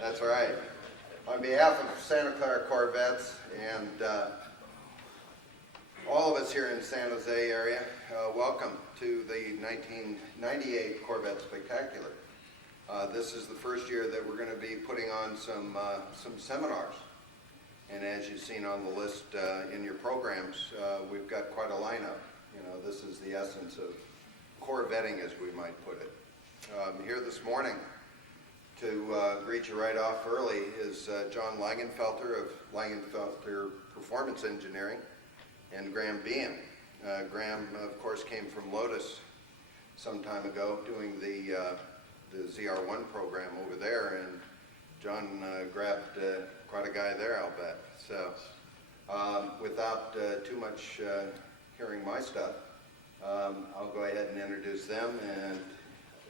That's right. On behalf of Santa Clara Corvettes and all of us here in the San Jose area, welcome to the 1998 Corvette Spectacular. This is the first year that we're going to be putting on some seminars. And as you've seen on the list in your programs, we've got quite a lineup. You know, this is the essence of Corvetting, as we might put it. Here this morning to greet you right off early is John Lingenfelter of Lingenfelter Performance Engineering and Graham Behan. Graham, of course, came from Lotus some time ago doing the ZR1 program over there, and John grabbed quite a guy there, I'll bet. So without too much hearing my stuff, I'll go ahead and introduce them, and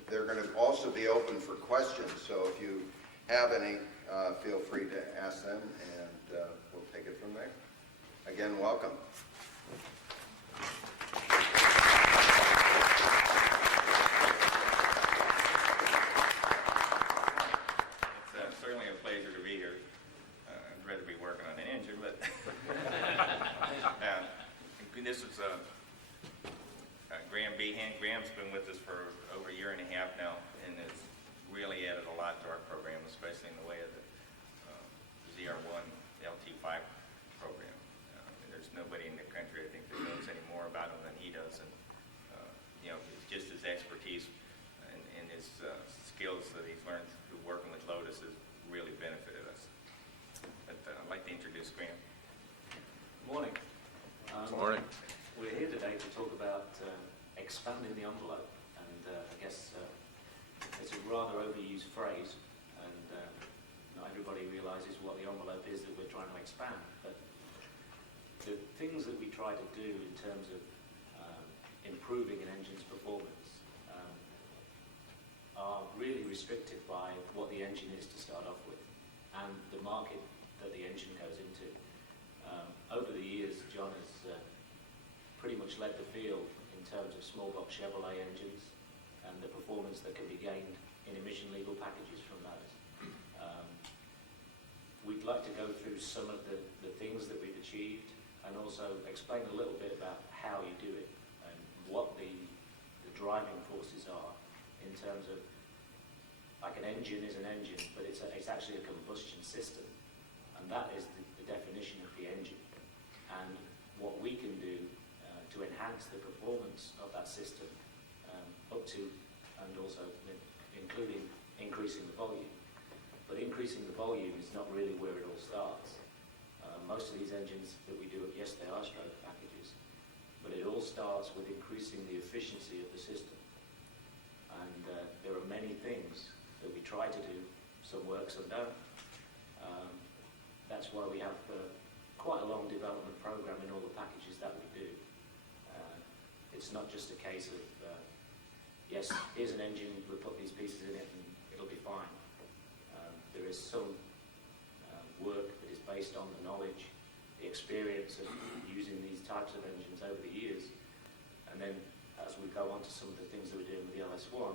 they're going to also be open for questions. So if you have any, feel free to ask them, and we'll take it from there. Again, welcome. It's certainly a pleasure to be here. I'd rather be working on an engine, but this is Graham Behan. Graham's been with us for over a year and a half now, and has really added a lot to our program, especially in the way of the ZR1 LT5 program. There's nobody in the country, I think, that knows any more about him than he does, and just his expertise and his skills that he's learned through working with Lotus has really benefited us. But I'd like to introduce Graham. Morning. Morning. We're here today to talk about expanding the envelope, and I guess it's a rather overused phrase, and not everybody realizes what the envelope is that we're trying to expand. But the things that we try to do in terms of improving an engine's performance are really restricted by what the engine is to start off with and the market that the engine goes into. Over the years, John has pretty much led the field in terms of small box Chevrolet engines and the performance that can be gained in emission legal packages from those. We'd like to go through some of the things that we've achieved and also explain a little bit about how you do it and what the driving forces are in terms of, like, an engine is an engine, but it's actually a combustion system, and that is the definition of the engine. And what we can do to enhance the performance of that system up to and also including increasing the volume. But increasing the volume is not really where it all starts. Most of these engines that we do, yes, they are stroke packages, but it all starts with increasing the efficiency of the system. And there are many things that we try to do, some work, some don't. That's why we have quite a long development program in all the packages that we do. It's not just a case of, yes, here's an engine, we'll put these pieces in it and it'll be fine. There is some work that is based on the knowledge, the experience of using these types of engines over the years, and then as we go on to some of the things that we're doing with the LS1,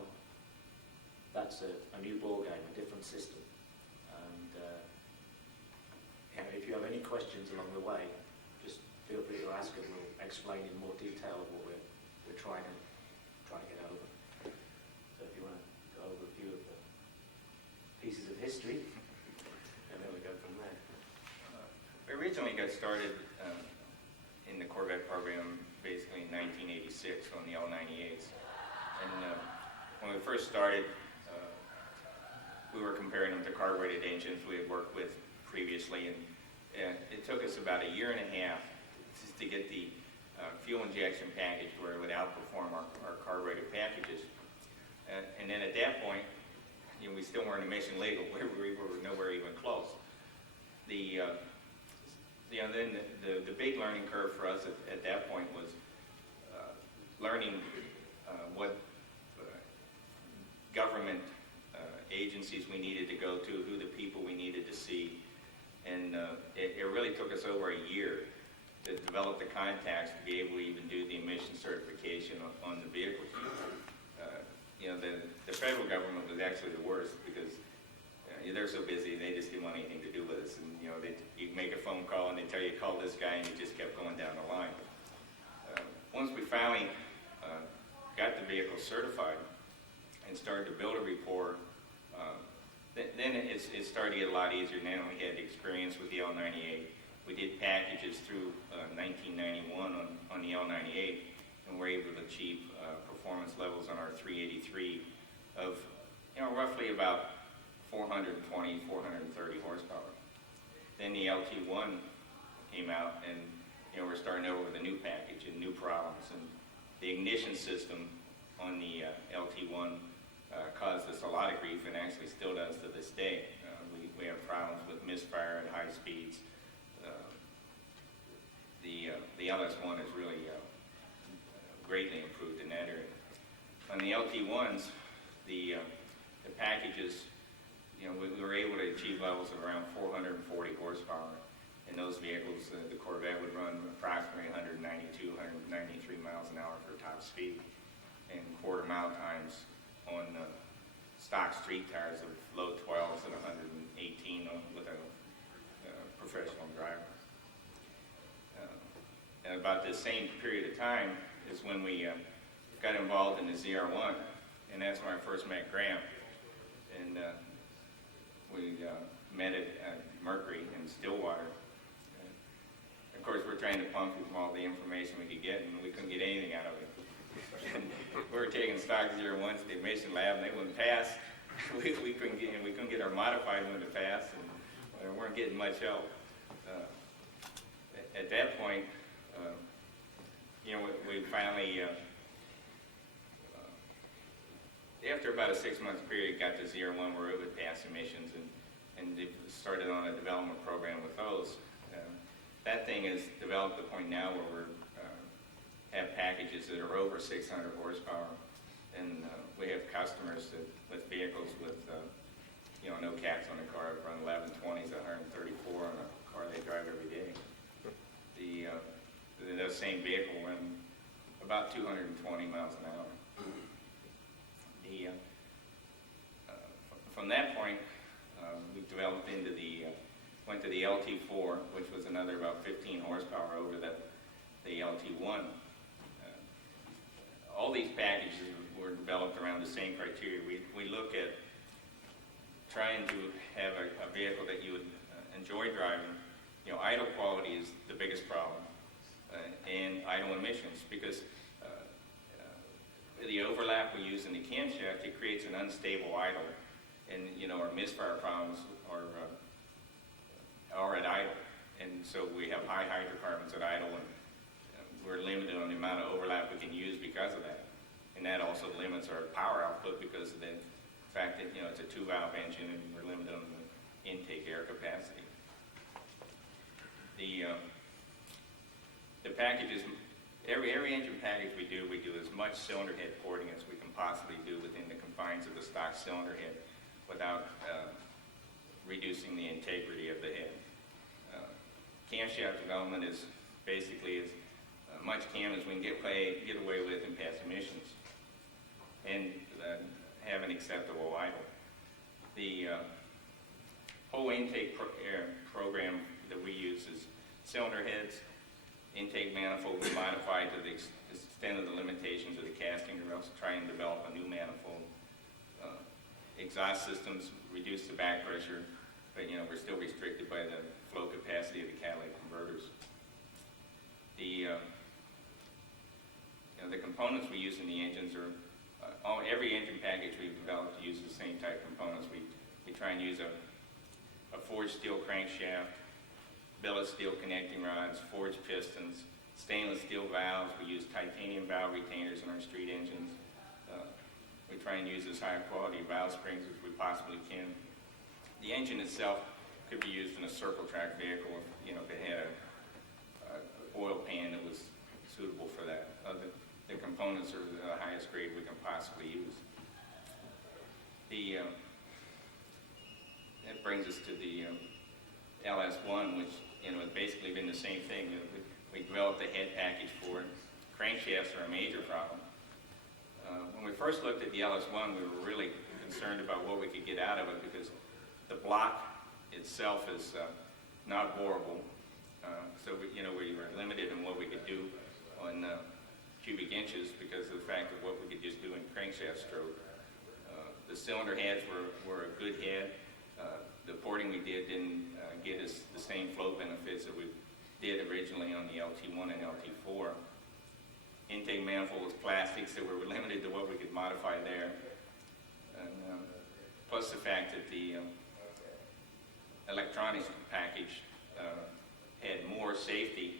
that's a new ball game, a different system. And if you have any questions along the way, just feel free to ask, and we'll explain in more detail of what we're trying to get over. So if you want to go over a few of the pieces of history, and then we go from there. We originally got started in the Corvette program basically in 1986 on the L98s. And when we first started, we were comparing them to carbureted engines we had worked with previously, and it took us about a year and a half just to get the fuel injection package where it would outperform our carbureted packages. And then at that point, we still weren't emission legal. We were nowhere even close. Then the big learning curve for us at that point was learning what government agencies we needed to go to, who the people we needed to see, and it really took us over a year to develop the contacts to be able to even do the emission certification on the vehicles. The federal government was actually the worst, because we're so busy, they just didn't want anything to do with us. And, you'd make a phone call and they'd tell you, call this guy, and you just kept going down the line. Once we finally got the vehicle certified and started to build a rapport, then it started to get a lot easier. Now we had experience with the L98. We did packages through 1991 on the L98, and we're able to achieve performance levels on our 383 of roughly about 420, 430 horsepower. Then the LT1 came out, and we're starting over with a new package and new problems. And the ignition system on the LT1 caused us a lot of grief, and actually still does to this day. We have problems with misfire at high speeds. The LS1 has really greatly improved in that area. On the LT1s, the packages, we were able to achieve levels of around 440 horsepower. In those vehicles, the Corvette would run approximately 192, 193 miles an hour for top speed, and quarter mile times on stock street tires of low 12s and 118 with a professional driver. And about the same period of time is when we got involved in the ZR1, and that's when I first met Graham. And we met at Mercury in Stillwater. Of course, we're trying to pump him all the information we could get, and we couldn't get anything out of it. And we were taking stock ZR1s to the emission lab, and they wouldn't pass. We couldn't get our modified one to pass, and we weren't getting much help. At that point, we finally, after about a 6-month period, got to ZR1 where it would pass emissions, and they started on a development program with those. That thing has developed to the point now where we have packages that are over 600 horsepower, and we have customers with vehicles with no cats on the car, run 1120s, 134 on a car they drive every day. The same vehicle run about 220 miles an hour. From that point, we developed into went to the LT4, which was another about 15 horsepower over the LT1. All these packages were developed around the same criteria. We look at trying to have a vehicle that you would enjoy driving. Idle quality is the biggest problem, and idle emissions, because the overlap we use in the camshaft, it creates an unstable idle, and our misfire problems are at idle, and so we have high hydrocarbons at idle, and we're limited on the amount of overlap we can use because of that, and that also limits our power output because of the fact that it's a 2-valve engine, and we're limited on the intake air capacity. The packages, every engine package we do as much cylinder head porting as we can possibly do within the confines of the stock cylinder head without reducing the integrity of the head. Camshaft development is basically as much cam as we can get away with and pass emissions, and have an acceptable idle. The whole intake program that we use is cylinder heads, intake manifold we modified to the extent of the limitations of the casting, or else try and develop a new manifold. Exhaust systems reduce the back pressure, but we're still restricted by the flow capacity of the catalytic converters. The components we use in the engines are every engine package we've developed uses the same type of components. We try and use a forged steel crankshaft, billet steel connecting rods, forged pistons, stainless steel valves. We use titanium valve retainers in our street engines. We try and use as high quality valve springs as we possibly can. The engine itself could be used in a circle track vehicle if it had an oil pan that was suitable for that. The components are the highest grade we can possibly use. That brings us to the LS1, which has basically been the same thing. We developed a head package for it. Crankshafts are a major problem. When we first looked at the LS1, we were really concerned about what we could get out of it, because the block itself is not borable, so we were limited in what we could do on cubic inches because of the fact of what we could just do in crankshaft stroke. The cylinder heads were a good head. The porting we did didn't get us the same flow benefits that we did originally on the LT1 and LT4. Intake manifold was plastics, so we were limited to what we could modify there. And, plus the fact that the electronics package had more safety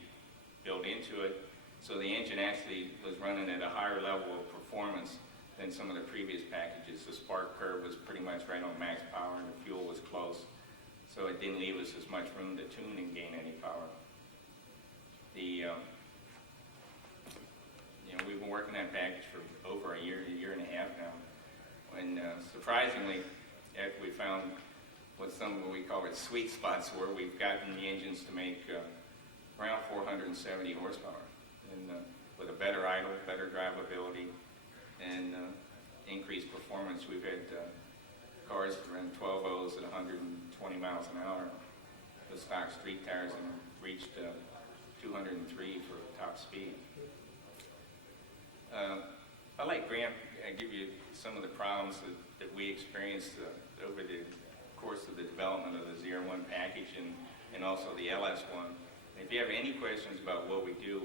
built into it, so the engine actually was running at a higher level of performance than some of the previous packages. The spark curve was pretty much right on max power, and the fuel was close, so it didn't leave us as much room to tune and gain any power. We've been working that package for over a year and a half now, and surprisingly, after we found what we call it sweet spots, where we've gotten the engines to make around 470 horsepower, and with a better idle, better drivability, and increased performance. We've had cars that ran 12 O's at 120 miles an hour with stock street tires and reached 203 for top speed. I'd like Graham give you some of the problems that we experienced over the course of the development of the ZR1 package and also the LS1. And if you have any questions about what we do,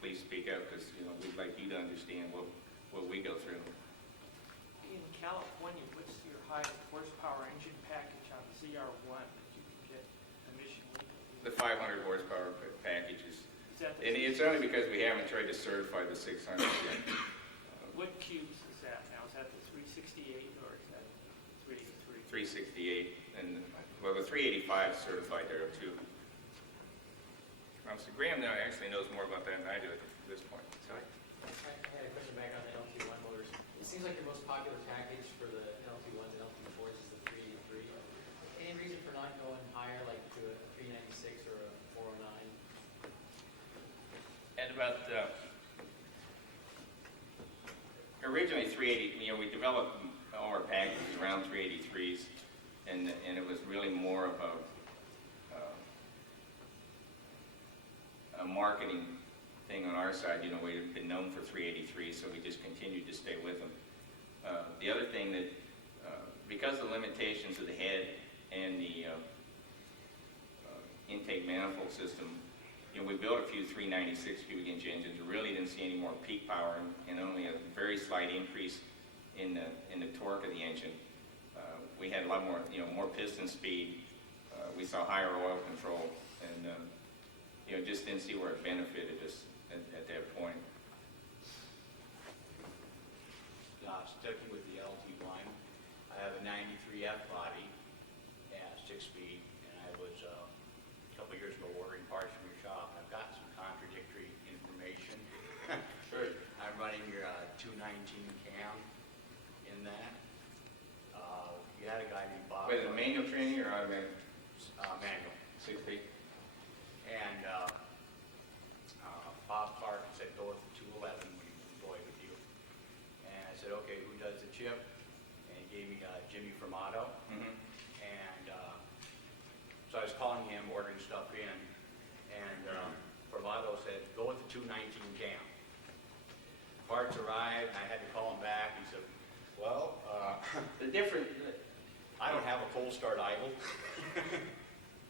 please speak up, because we'd like you to understand what we go through. In California, what's your high horsepower engine package on the ZR1 that you can get emission legally? The 500 horsepower packages. Is that the And it's only because we haven't tried to certify the 600 yet. What cubes is that now? Is that the 368 or is that 383? 368, and well, the 385 is certified there too. So Graham now actually knows more about that than I do at this point. Sorry. I had a question back on the LT1 motors. It seems like your most popular package for the LT1s and LT4s is the 383. Any reason for not going higher, like to a 396 or a 409? At about originally 380, we developed all our packages around 383s, and it was really more of a marketing thing on our side. We've been known for 383, so we just continued to stay with them. The other thing that, because of the limitations of the head and the intake manifold system, we built a few 396 cubic inch engines. We really didn't see any more peak power and only a very slight increase in the torque of the engine. We had a lot more, more piston speed. We saw higher oil control, and just didn't see where it benefited us at that point. Sticking with the LT1, I have a 93F body and 6-speed, and I was a couple years ago ordering parts from your shop. I've got some contradictory information. Sure. I'm running your 219 cam in that. You had a guy named Bob. Wait, a manual training or automatic? Manual. 6 speed? And Bob Clark said go with the 211 when he was employed with you. And I said, okay, who does the chip? And he gave me Jimmy Formato. Mm-hmm. And so I was calling him, ordering stuff in, and Formato said, go with the 219 cam. Parts arrived, and I had to call him back. He said, well, I don't have a cold start idle.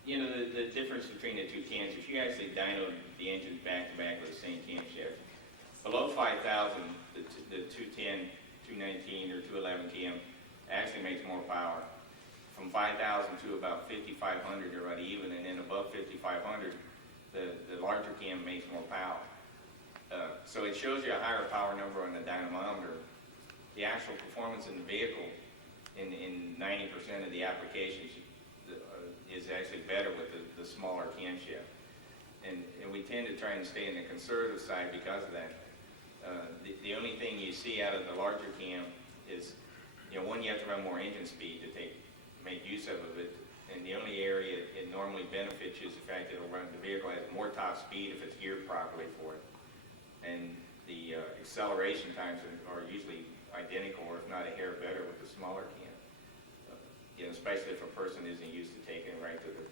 The difference between the two cams, if you actually dynoed the engines back to back with the same camshaft, below 5,000, the 210, 219, or 211 cam actually makes more power. From 5,000 to about 5,500, you're about even, and then above 5,500, the larger cam makes more power. So it shows you a higher power number on the dynamometer. The actual performance in the vehicle, in 90% of the applications, is actually better with the smaller camshaft. And we tend to try and stay in the conservative side because of that. The only thing you see out of the larger cam is, one, you have to run more engine speed to make use of it. And the only area it normally benefits you is the fact that the vehicle has more top speed if it's geared properly for it. And the acceleration times are usually identical, or if not a hair better, with the smaller cam. you know, especially if a person isn't used to taking right to the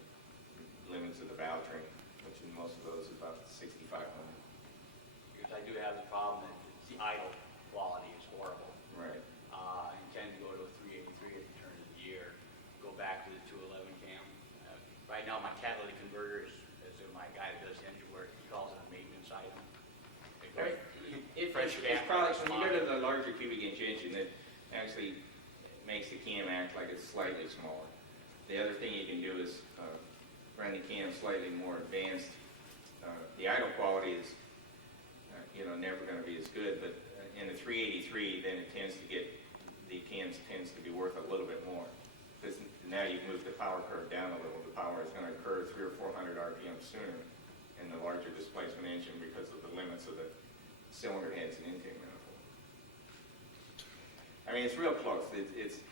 limits of the valve train, which in most of those is about 6,500. Because I do have the problem that the idle quality is horrible. Right. I intend to go to a 383 at the turn of the year, go back to the 211 cam. Right now, my catalytic converter is, as in my guy that does engine work, he calls it a maintenance item. It goes, fresh It's gas. probably, when you go to the larger cubic inch engine, it actually makes the cam act like it's slightly smaller. The other thing you can do is run the cam slightly more advanced. The idle quality is, you know, never going to be as good, but in the 383, then it tends to get, the cams tends to be worth a little bit more. Because now you've moved the power curve down a little. The power is going to occur 300 or 400 RPM sooner in the larger displacement engine because of the limits of the cylinder heads and intake manifold. I mean, it's real close. It's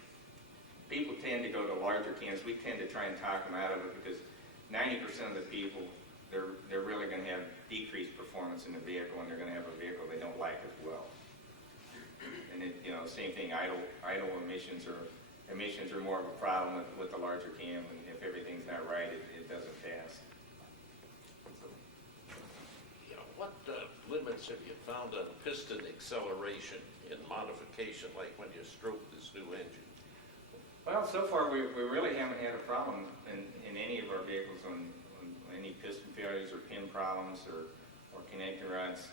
people tend to go to larger cams. We tend to try and talk them out of it because 90% of the people, they're really going to have decreased performance in the vehicle, and they're going to have a vehicle they don't like as well. And it, you know, same thing. Idle emissions are more of a problem with the larger cam, and if everything's not right, it doesn't pass. Yeah, what limits have you found on piston acceleration in modification, like when you stroke this new engine? Well, so far we really haven't had a problem in any of our vehicles on any piston failures or pin problems or connecting rods.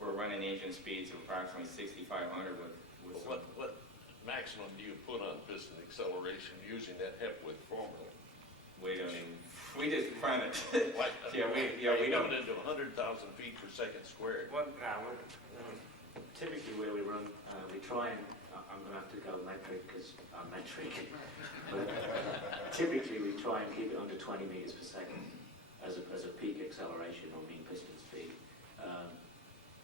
We're running engine speeds of approximately 6,500 with some, What maximum do you put on piston acceleration using that Hepworth formula? we don't even, we just run it. Like, we are you don't. going into 100,000 feet per second squared? Well, typically where we run, we try and, I'm going to have to go metric because I'm metric, but typically we try and keep it under 20 meters per second as a peak acceleration or mean piston speed.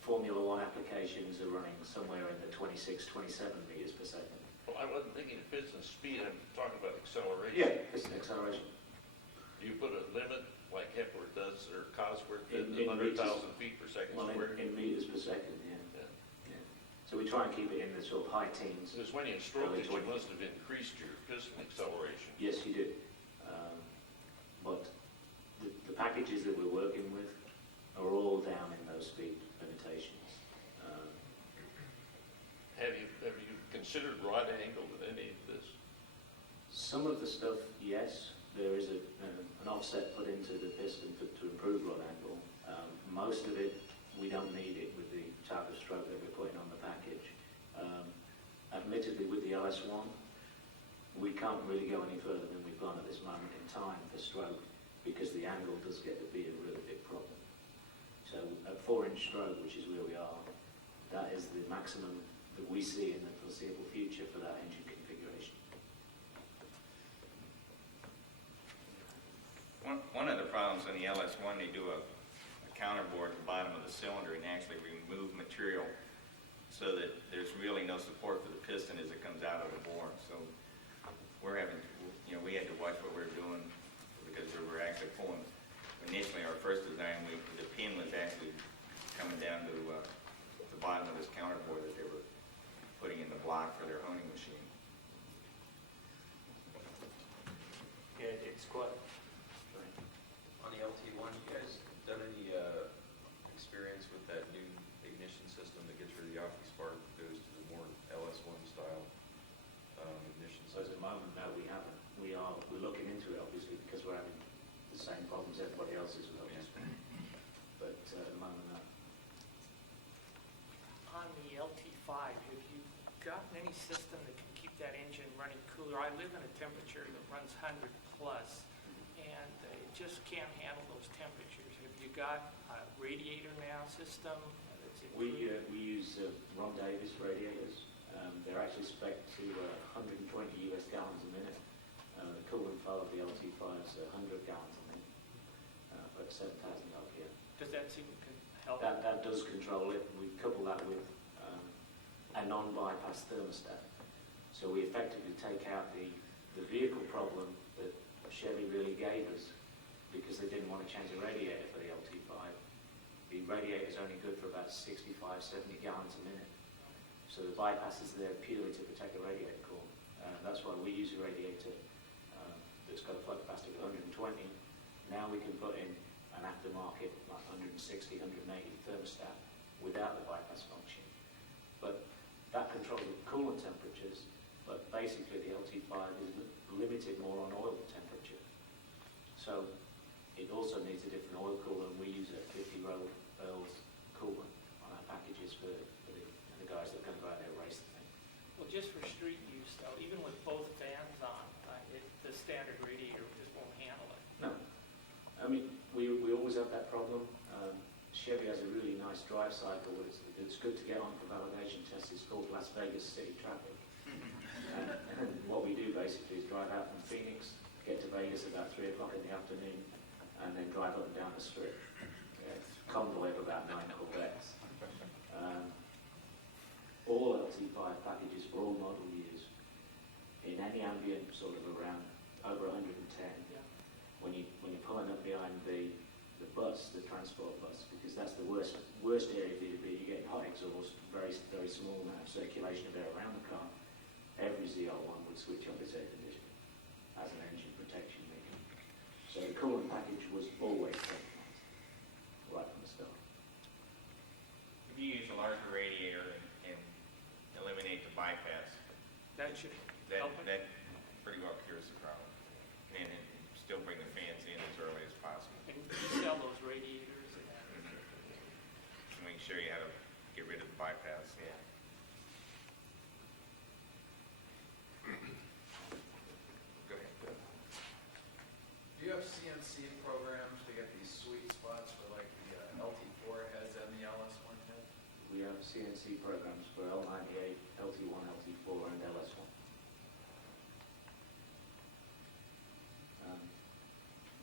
Formula One applications are running somewhere in the 26, 27 meters per second. Well, I wasn't thinking of piston speed, I'm talking about acceleration. Yeah, piston acceleration. Do you put a limit like Hepworth does or Cosworth In did, 100,000 meters. feet per second Well, squared? in meters per second, yeah. Yeah. Yeah. So we try and keep it in the sort of high teens. Because when you stroked Early it, you 20. must have increased your piston acceleration. Yes, you do. But the packages that we're working with are all down in those speed limitations. Have you considered rod angle with any of this? Some of the stuff, yes, there is an offset put into the piston to improve rod angle. Most of it, we don't need it with the type of stroke that we're putting on the package. Admittedly, with the LS1, we can't really go any further than we've gone at this moment in time for stroke because the angle does get to be a really big problem. So at 4-inch stroke, which is where we are, that is the maximum that we see in the foreseeable future for that engine configuration. One of the problems on the LS1, they do a counterboard at the bottom of the cylinder and actually remove material so that there's really no support for the piston as it comes out of the bore. So we're having, you know, we had to watch what we were doing because we were actually pulling. Initially, our first design, the pin was actually coming down to the bottom of this counterboard that they were putting in the block for their honing machine. Yeah, it's quite. On the LT1, you guys done any experience with that new ignition system that gets rid of the oxy-spark, goes to the more LS1 style ignition So at the system? moment, no, we haven't. We're looking into it, obviously, because we're having the same problems everybody else is with us. But at the moment, no. On the LT5, have you gotten any system that can keep that engine running cooler? I live in a temperature that runs 100 plus, and it just can't handle those temperatures. Have you got a radiator now system that's We improved? use Ron Davis radiators. They're actually spec to 120 US gallons a minute. The cooling flow of the LT5 is 100 gallons a minute, but 7,000 RPM. Does that seem to help? That does control it. We couple that with a non-bypass thermostat. So we effectively take out the vehicle problem that Chevy really gave us because they didn't want to change the radiator for the LT5. The radiator is only good for about 65, 70 gallons a minute. So the bypass is there purely to protect the radiator core. That's why we use a radiator that's got a flow capacity of 120. Now we can put in an aftermarket like 160, 180 thermostat without the bypass function. But that controls the coolant temperatures, but basically the LT5 is limited more on oil temperature. So it also needs a different oil cooler, and we use a 50 barrels coolant on our packages for the guys that are going to go out there and race the thing. Well, just for street use though, even with both fans on, the standard radiator just won't handle it. No. I mean, we always have that problem. Chevy has a really nice drive cycle. It's good to get on for validation tests. It's called Las Vegas City Traffic. And what we do basically is drive out from Phoenix, get to Vegas about 3 o'clock in the afternoon, and then drive up and down the strip. Convoy of about 9 Corvettes. All LT5 packages for all model years in any ambient sort of around over 110. Yeah. When you're pulling up behind the bus, the transport bus, because that's the worst area for you to be. You're getting hot exhaust, very small amount of circulation of air around the car. Every ZR1 would switch on its air conditioning as an engine protection mechanism. So the coolant package was always compromised right from the start. If you use a larger radiator and eliminate the bypass, That should that help it. that pretty well cures the problem, and still bring the fans in as early as possible. And you sell those radiators and that. And we can show you how to get rid of the bypass. Yeah. Go ahead. Do you have CNC programs to get these sweet spots for like the LT4 heads and the LS1 head? We have CNC programs for L98, LT1, LT4, and LS1.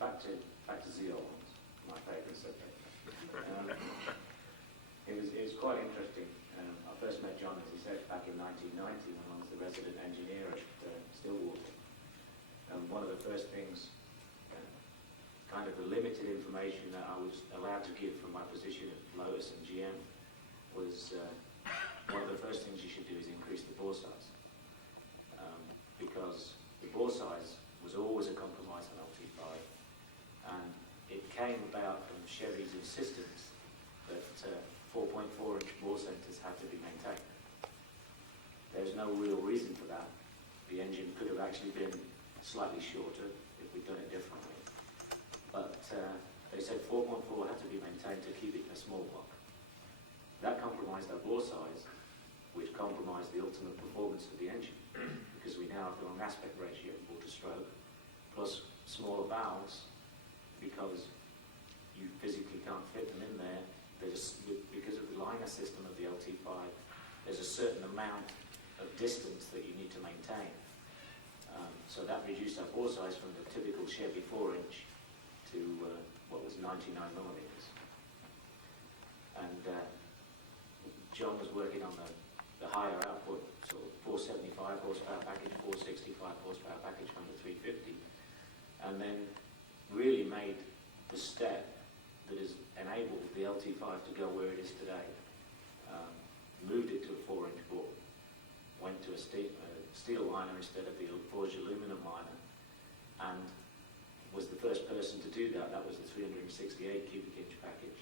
Back to ZR1s, my favourite subject. It was quite interesting. I first met John, as he said, back in 1990 when I was the resident engineer at Stillwater. And one of the first things, kind of the limited information that I was allowed to give from my position at Lotus and GM was one of the first things you should do is increase the bore size. Because the bore size was always a compromise on LT5. And it came about from Chevy's insistence that 4.4-inch bore centers had to be maintained. There's no real reason for that. The engine could have actually been slightly shorter if we'd done it differently. But they said 4.4 had to be maintained to keep it a small block. That compromised our bore size, which compromised the ultimate performance of the engine, because we now have the wrong aspect ratio of bore to stroke, plus smaller valves, because you physically can't fit them in there. Because of the liner system of the LT5, there's a certain amount of distance that you need to maintain. So that reduced our bore size from the typical Chevy 4-inch to what was 99 millimeters. And John was working on the higher output, sort of 475 horsepower package, 465 horsepower package from the 350, and then really made the step that has enabled the LT5 to go where it is today. Moved it to a 4-inch bore, went to a steel liner instead of the forged aluminum liner, and was the first person to do that. That was the 368 cubic inch package.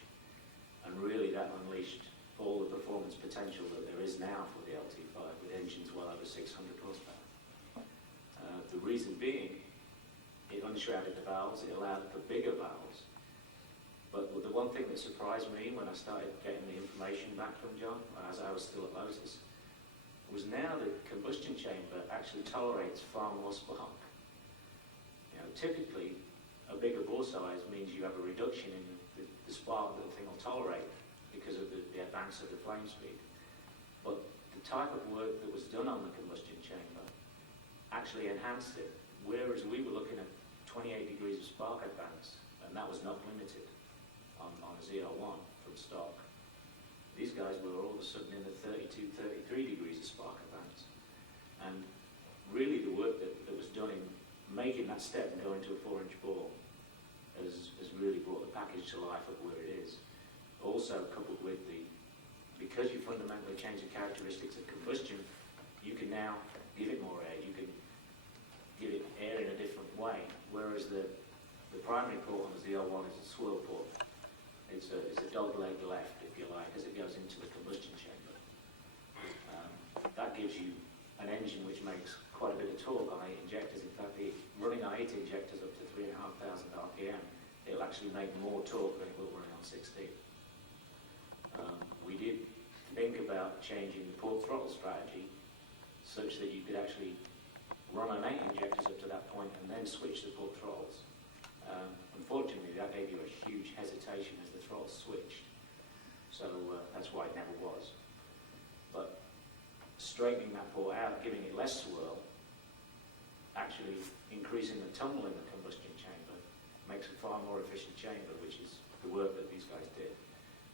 And really that unleashed all the performance potential that there is now for the LT5 with engines well over 600 horsepower. The reason being, it unshrouded the valves, it allowed for bigger valves. But the one thing that surprised me when I started getting the information back from John, as I was still at Lotus, was now the combustion chamber actually tolerates far more spark. Typically, a bigger bore size means you have a reduction in the spark that the thing will tolerate because of the advance of the flame speed. But the type of work that was done on the combustion chamber actually enhanced it, whereas we were looking at 28 degrees of spark advance, and that was not limited on a ZR1 from stock. These guys were all of a sudden in the 32, 33 degrees of spark advance. And really the work that was done in making that step and going to a 4-inch bore has really brought the package to life of where it is. Also coupled with because you fundamentally change the characteristics of combustion, you can now give it more air. You can air in a different way, whereas the primary port on the L1 is a swirl port. It's a dog leg left, if you like, as it goes into the combustion chamber. That gives you an engine which makes quite a bit of torque on 8 injectors. In fact, running on 8 injectors up to 3,500 RPM, it'll actually make more torque than it will running on 16. We did think about changing the port throttle strategy such that you could actually run on 8 injectors up to that point and then switch the port throttles. Unfortunately, that gave you a huge hesitation as the throttles switched. So that's why it never was. But straightening that port out, giving it less swirl, actually increasing the tumble in the combustion chamber, makes a far more efficient chamber, which is the work that these guys did.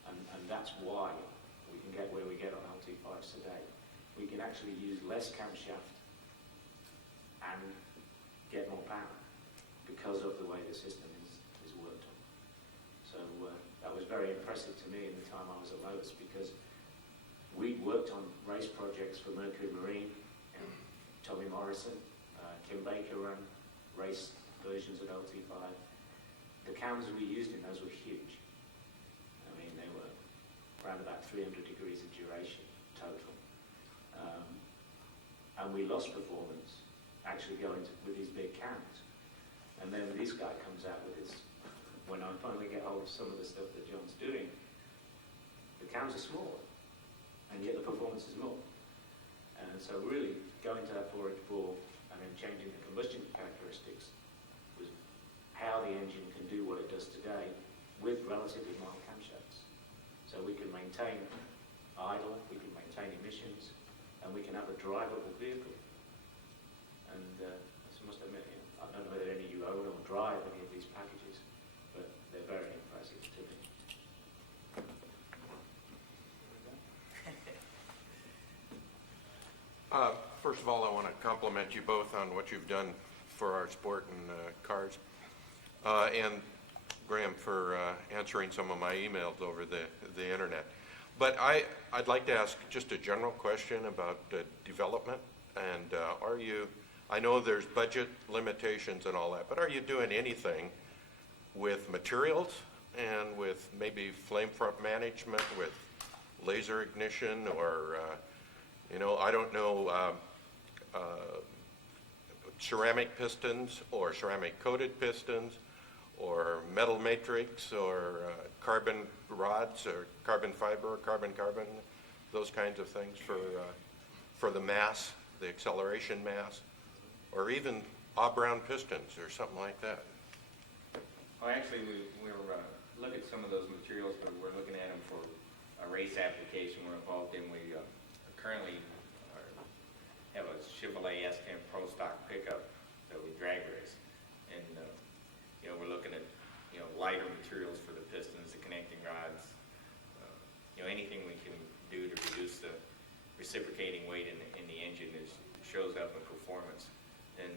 And that's why we can get where we get on LT5s today. We can actually use less camshaft and get more power because of the way the system is worked on. So that was very impressive to me in the time I was at Lotus, because we worked on race projects for Mercury Marine, Tommy Morrison, Kim Baker ran race versions of LT5. The cams we used in those were huge. I mean, they were around about 300 degrees of duration total. And we lost performance actually going with these big cams. And then this guy comes out with his, when I finally get hold of some of the stuff that John's doing, the cams are smaller, and yet the performance is more. And so really going to that 4H4 and then changing the combustion characteristics was how the engine can do what it does today with relatively mild camshafts. So we can maintain idle, we can maintain emissions, and we can have a drivable vehicle. And I must admit, I don't know whether any of you own or drive any of these packages, but they're very impressive to me. First of all, I want to compliment you both on what you've done for our sport and cars, and Graham for answering some of my emails over the internet. But I'd like to ask just a general question about development. And I know there's budget limitations and all that, but are you doing anything with materials and with maybe flame front management, with laser ignition, or I don't know, ceramic pistons or ceramic coated pistons or metal matrix or carbon rods or carbon fiber or carbon, those kinds of things for the mass, the acceleration mass, or even Obrown pistons or something like that? Well, actually, we're looking at some of those materials, but we're looking at them for a race application we're involved in. We currently have a Chevrolet S10 Pro Stock pickup that we drag race, and we're looking at lighter materials for the pistons, the connecting rods, anything we can do to reduce the reciprocating weight in the engine shows up in performance. And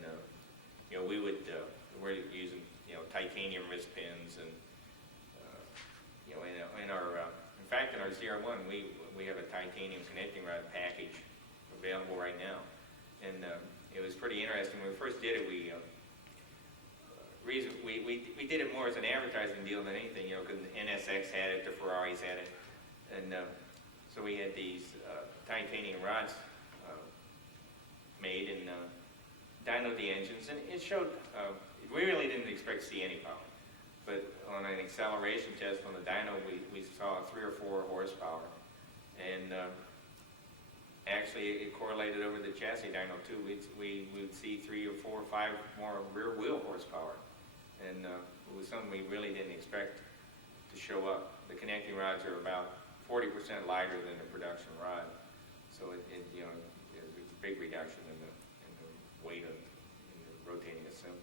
we're using titanium wrist pins, and in fact in our ZR1 we have a titanium connecting rod package available right now. And it was pretty interesting when we first did it. We did it more as an advertising deal than anything, because the NSX had it, the Ferraris had it, and so we had these titanium rods made and dynoed the engines, and it showed. We really didn't expect to see any power, but on an acceleration test on the dyno, we saw 3 or 4 horsepower, and actually it correlated over the chassis dyno too. We would see 3 or 4 or 5 more rear wheel horsepower, and it was something we really didn't expect to show up. The connecting rods are about 40% lighter than the production rod, so it's a big reduction in the weight of the rotating assembly.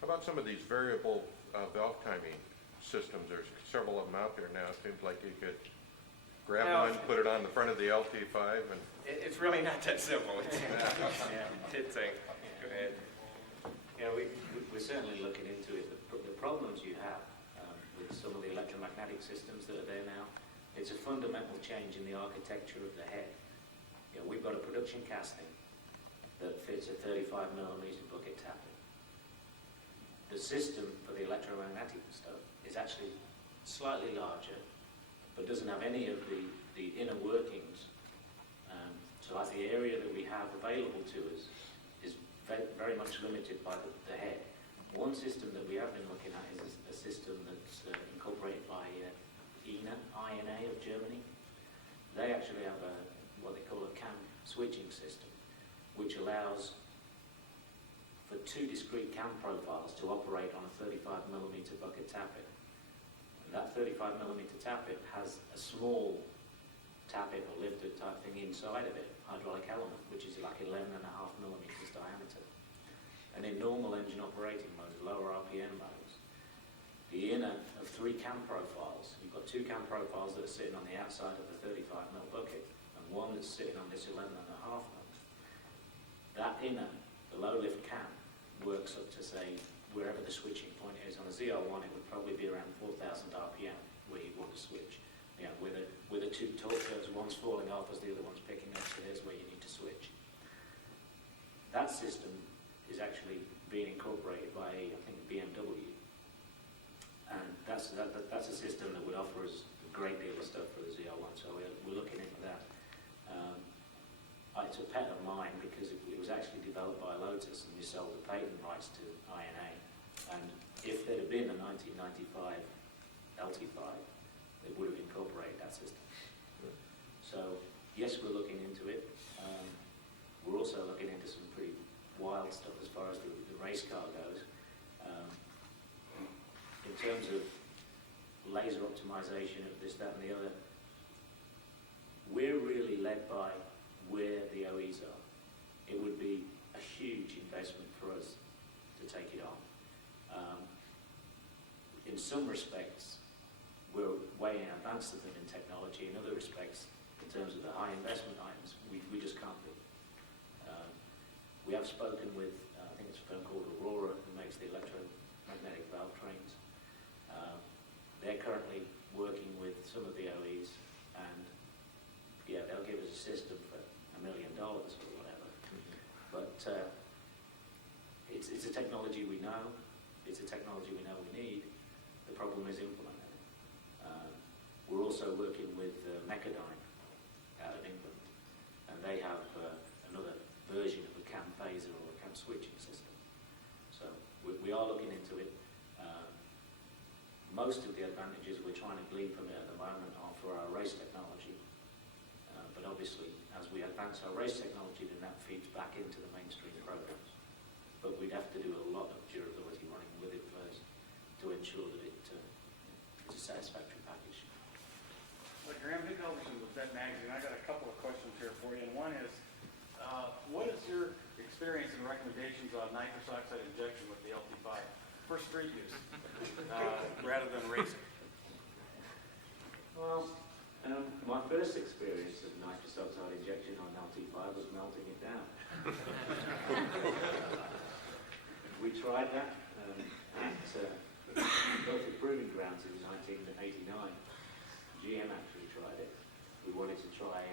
How about some of these variable valve timing systems? There's several of them out there now. It seems like you could grab one, put it on the front of the LT5, and It's really not that simple. Go ahead. We're certainly looking into it. The problems you have with some of the electromagnetic systems that are there now, it's a fundamental change in the architecture of the head. We've got a production casting that fits a 35mm bucket tappet. system for the electromagnetic stuff is actually slightly larger, but doesn't have any of the inner workings. So like the area that we have available to us is very much limited by the head. One system that we have been looking at is a system that's incorporated by INA of Germany. They actually have what they call a cam switching system, which allows for two discrete cam profiles to operate on a 35mm bucket tappet. And that 35mm tappet has a small tappet or lifter type thing inside of it, hydraulic element, which is like 11.5mm diameter. And in normal engine operating modes, lower RPM modes, the inner of three cam profiles, you've got two cam profiles that are sitting on the outside of the 35mm bucket, and one that's sitting on this 11.5mm. That inner, the low lift cam, works up to, say, wherever the switching point is. On a ZR1, it would probably be around 4,000 RPM where you want to switch. You know, with the two torque curves, one's falling off as the other one's picking up, so there's where you need to switch. That system is actually being incorporated by, I think, BMW. And that's a system that would offer us a great deal of stuff for the ZR1, so we're looking into that. It's a pet of mine because it was actually developed by Lotus, and we sold the patent rights to INA. And if there'd have been a 1995 LT5, they would have incorporated that system. So, yes, we're looking into it. We're also looking into some pretty wild stuff as far as the race car goes. In terms of laser optimization of this, that, and the other, we're really led by where the OEs are. It would be a huge investment for us to take it on. In some respects, we're way in advance of them in technology. In other respects, in terms of the high investment items, we just can't be. We have spoken with, I think it's a firm called Aurora, who makes the electromagnetic valve trains. They're currently working with some of the OEs, and yeah, they'll give us a system for $1 million or whatever. But it's a technology we know. It's a technology we know we need. The problem is implementing it. We're also working with Mechadyne out of England, and they have another version of a cam phaser or a cam switching system. So we are looking into it. Most of the advantages we're trying to glean from it at the moment are for our race technology. But obviously, as we advance our race technology, then that feeds back into the mainstream programs. But we'd have to do a lot of durability running with it first to ensure that it's a satisfactory package. Well, Graham Nicholson with Vet Magazine. I got a couple of questions here for you. And one is, what is your experience and recommendations on nitrous oxide injection with the LT5 for street use rather than racing? Well, my first experience of nitrous oxide injection on LT5 was melting it down. We tried that at both the proving grounds. It was 1989. GM actually tried it. We wanted to try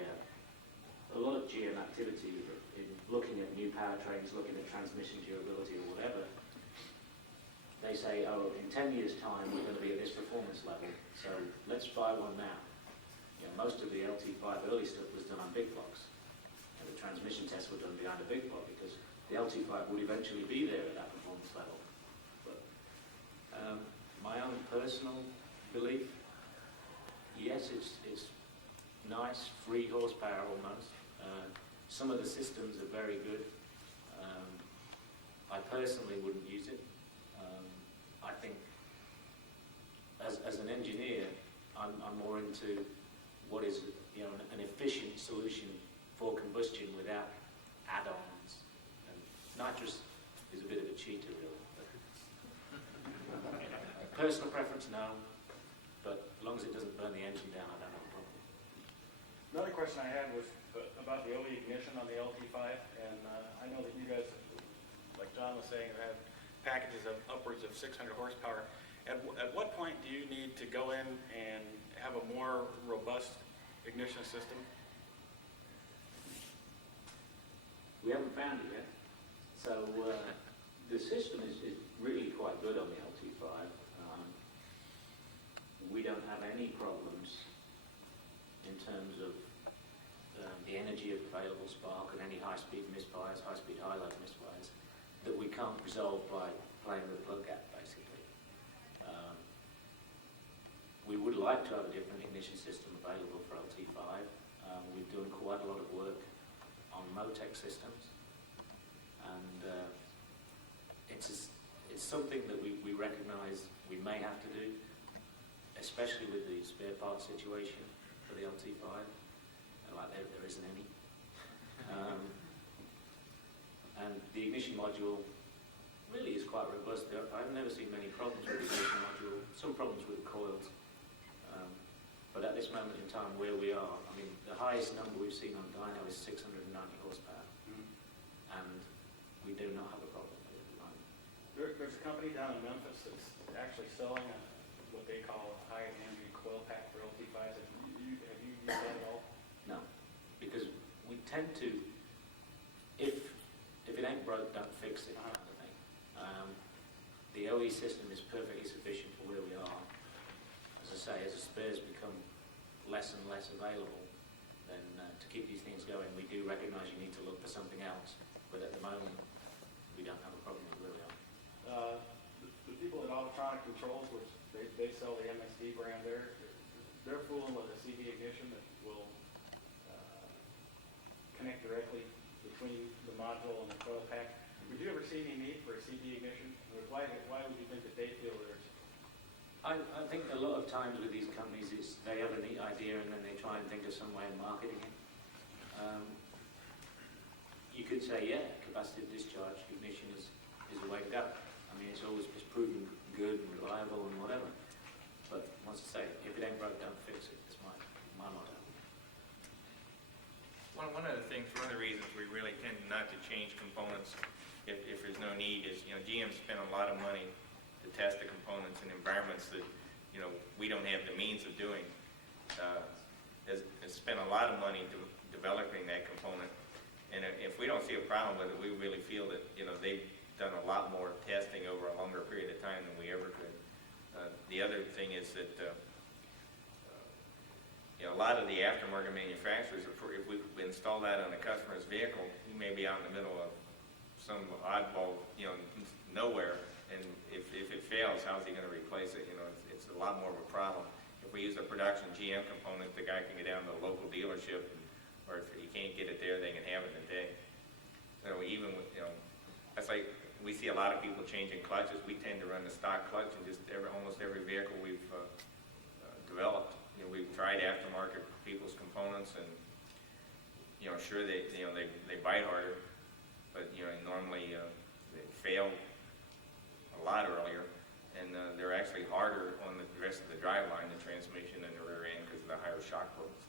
a lot of GM activity in looking at new powertrains, looking at transmission durability or whatever. They say, oh, in 10 years' time, we're going to be at this performance level, so let's buy one now. You know, most of the LT5 early stuff was done on big blocks, and the transmission tests were done behind a big block because the LT5 would eventually be there at that performance level. But my own personal belief, yes, it's nice, 3 horsepower almost. Some of the systems are very good. I personally wouldn't use it. I think, as an engineer, I'm more into what is, you know, an efficient solution for combustion without add-ons. And nitrous is a bit of a cheater, really. Personal preference, no. But as long as it doesn't burn the engine down, I don't have a problem. Another question I had was about the OE ignition on the LT5, and I know that you guys, like John was saying, have packages of upwards of 600 horsepower. At what point do you need to go in and have a more robust ignition system? We haven't found it yet. So the system is really quite good on any problems in terms of the energy of available spark and any high-speed misfires, high-speed high-load misfires, that we can't resolve by playing with the plug gap, basically. We would like to have a different ignition system available for LT5. We're doing quite a lot of work on Motec systems, and it's something that we recognise we may have to do, especially with the spare parts situation for the LT5. Like there isn't any. And the ignition module really is quite robust. I've never seen many problems with the ignition module. Some problems with the coils. But at this moment in time where we are, I mean, the highest number we've seen on dyno is 690 horsepower. And we do not have a problem with it at the moment. There's a company down in Memphis that's actually selling what they call a high energy coil pack for LT5s. Have you used that at all? No, because we tend to, if it ain't broke, don't fix it kind of thing. The OE system is perfectly sufficient for where we are. As I say, as the spares become less and less available, then to keep these things going, we do recognise you need to look for something else. But at the moment, we don't have a problem with where we are. The people at Autotronic Controls, which they sell the MSD brand there, they're fooling with a CD ignition that will connect directly between the module and the coil pack. Would you ever see any need for a CD ignition? Why would you think that they feel there's... I think a lot of times with these companies is they have a neat idea and then they try and think of some way of marketing it. You could say, yeah, capacitive discharge ignition is the way to go. I mean, it's proven good and reliable and whatever. But once I say, if it ain't broke, don't fix it. That's my motto. One of the things, one of the reasons we really tend not to change components if there's no need is, GM spent a lot of money to test the components in environments that, we don't have the means of doing. Has spent a lot of money developing that component. And if we don't see a problem with it, we really feel that, they've done a lot more testing over a longer period of time than we ever could. The other thing is that, a lot of the aftermarket manufacturers, if we install that on a customer's vehicle, he may be out in the middle of some oddball, nowhere, and if it fails, how's he going to replace it? It's a lot more of a problem. If we use a production GM component, the guy can get down to a local dealership, or if he can't get it there, they can have it in a day. So even with, that's like, we see a lot of people changing clutches. We tend to run the stock clutch in just almost every vehicle we've developed. We've tried aftermarket people's components, and sure they bite harder, but normally they fail a lot earlier, and they're actually harder on the rest of the driveline, the transmission and the rear end, because of the higher shock loads.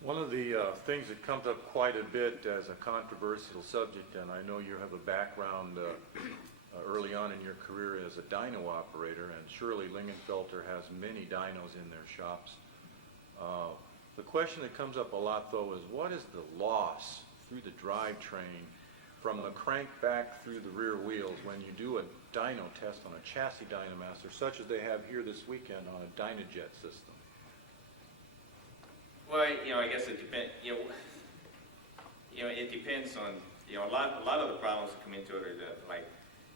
One of the things that comes up quite a bit as a controversial subject, and I know you have a background early on in your career as a dyno operator, and surely Lingenfelter has many dynos in their shops. The question that comes up a lot, though, is what is the loss through the drivetrain from the crank back through the rear wheels when you do a dyno test on a chassis dynomaster, such as they have here this weekend on a Dynajet system? Well, I guess it depends. It depends on a lot of the problems that come into it are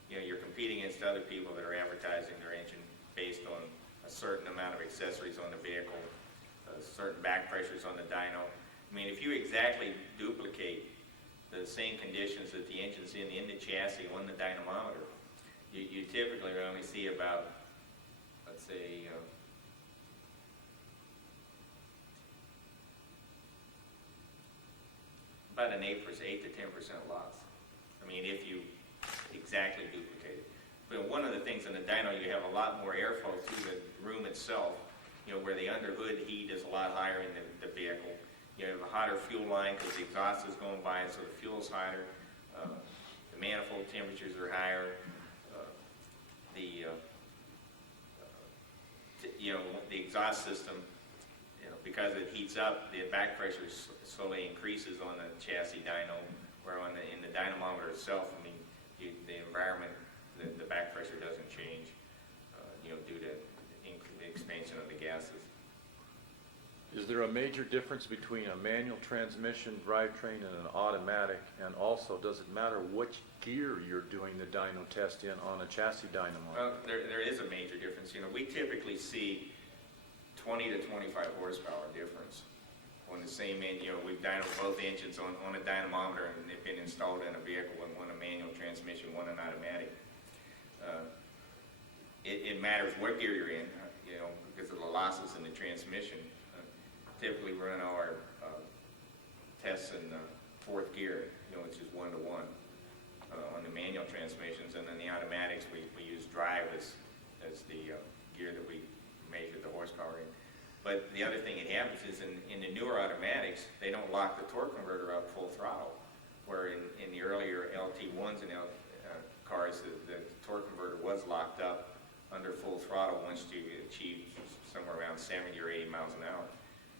you're competing against other people that are advertising their engine based on a certain amount of accessories on the vehicle, certain back pressures on the dyno. I mean, if you exactly duplicate the same conditions that the engine's in the chassis on the dynamometer, you typically only see about, let's say, about an 8 to 10% loss. I mean, if you exactly duplicate it. But one of the things in the dyno, you have a lot more airflow through the room itself, where the underhood heat is a lot higher in the vehicle. You have a hotter fuel line because the exhaust is going by, so the fuel's hotter. The manifold temperatures are higher. The exhaust system, because it heats up, the back pressure slowly increases on the chassis dyno, where in the dynamometer itself, I mean, the environment, the back pressure doesn't change. there a major difference between a manual transmission drivetrain and an automatic? And also, does it matter which gear you're doing the dyno test in on a chassis dynamo? Well, there is a major difference. You know, we typically see 20 to 25 horsepower difference on the same engine. You know, we've dynoed both engines on a dynamometer, and they've been installed in a vehicle with one a manual transmission, one an automatic. It matters what gear you're in, you know, because of the losses in the transmission. Typically run our tests in fourth gear, you know, which is 1-to-1 on the manual transmissions, and then the automatics we use drive as the gear that we measure the horsepower in. But the other thing that happens is in the newer automatics, they don't lock the torque converter up full throttle, where in the earlier LT1s and cars, the torque converter was locked up under full throttle once you achieve somewhere around 70 or 80 miles an hour.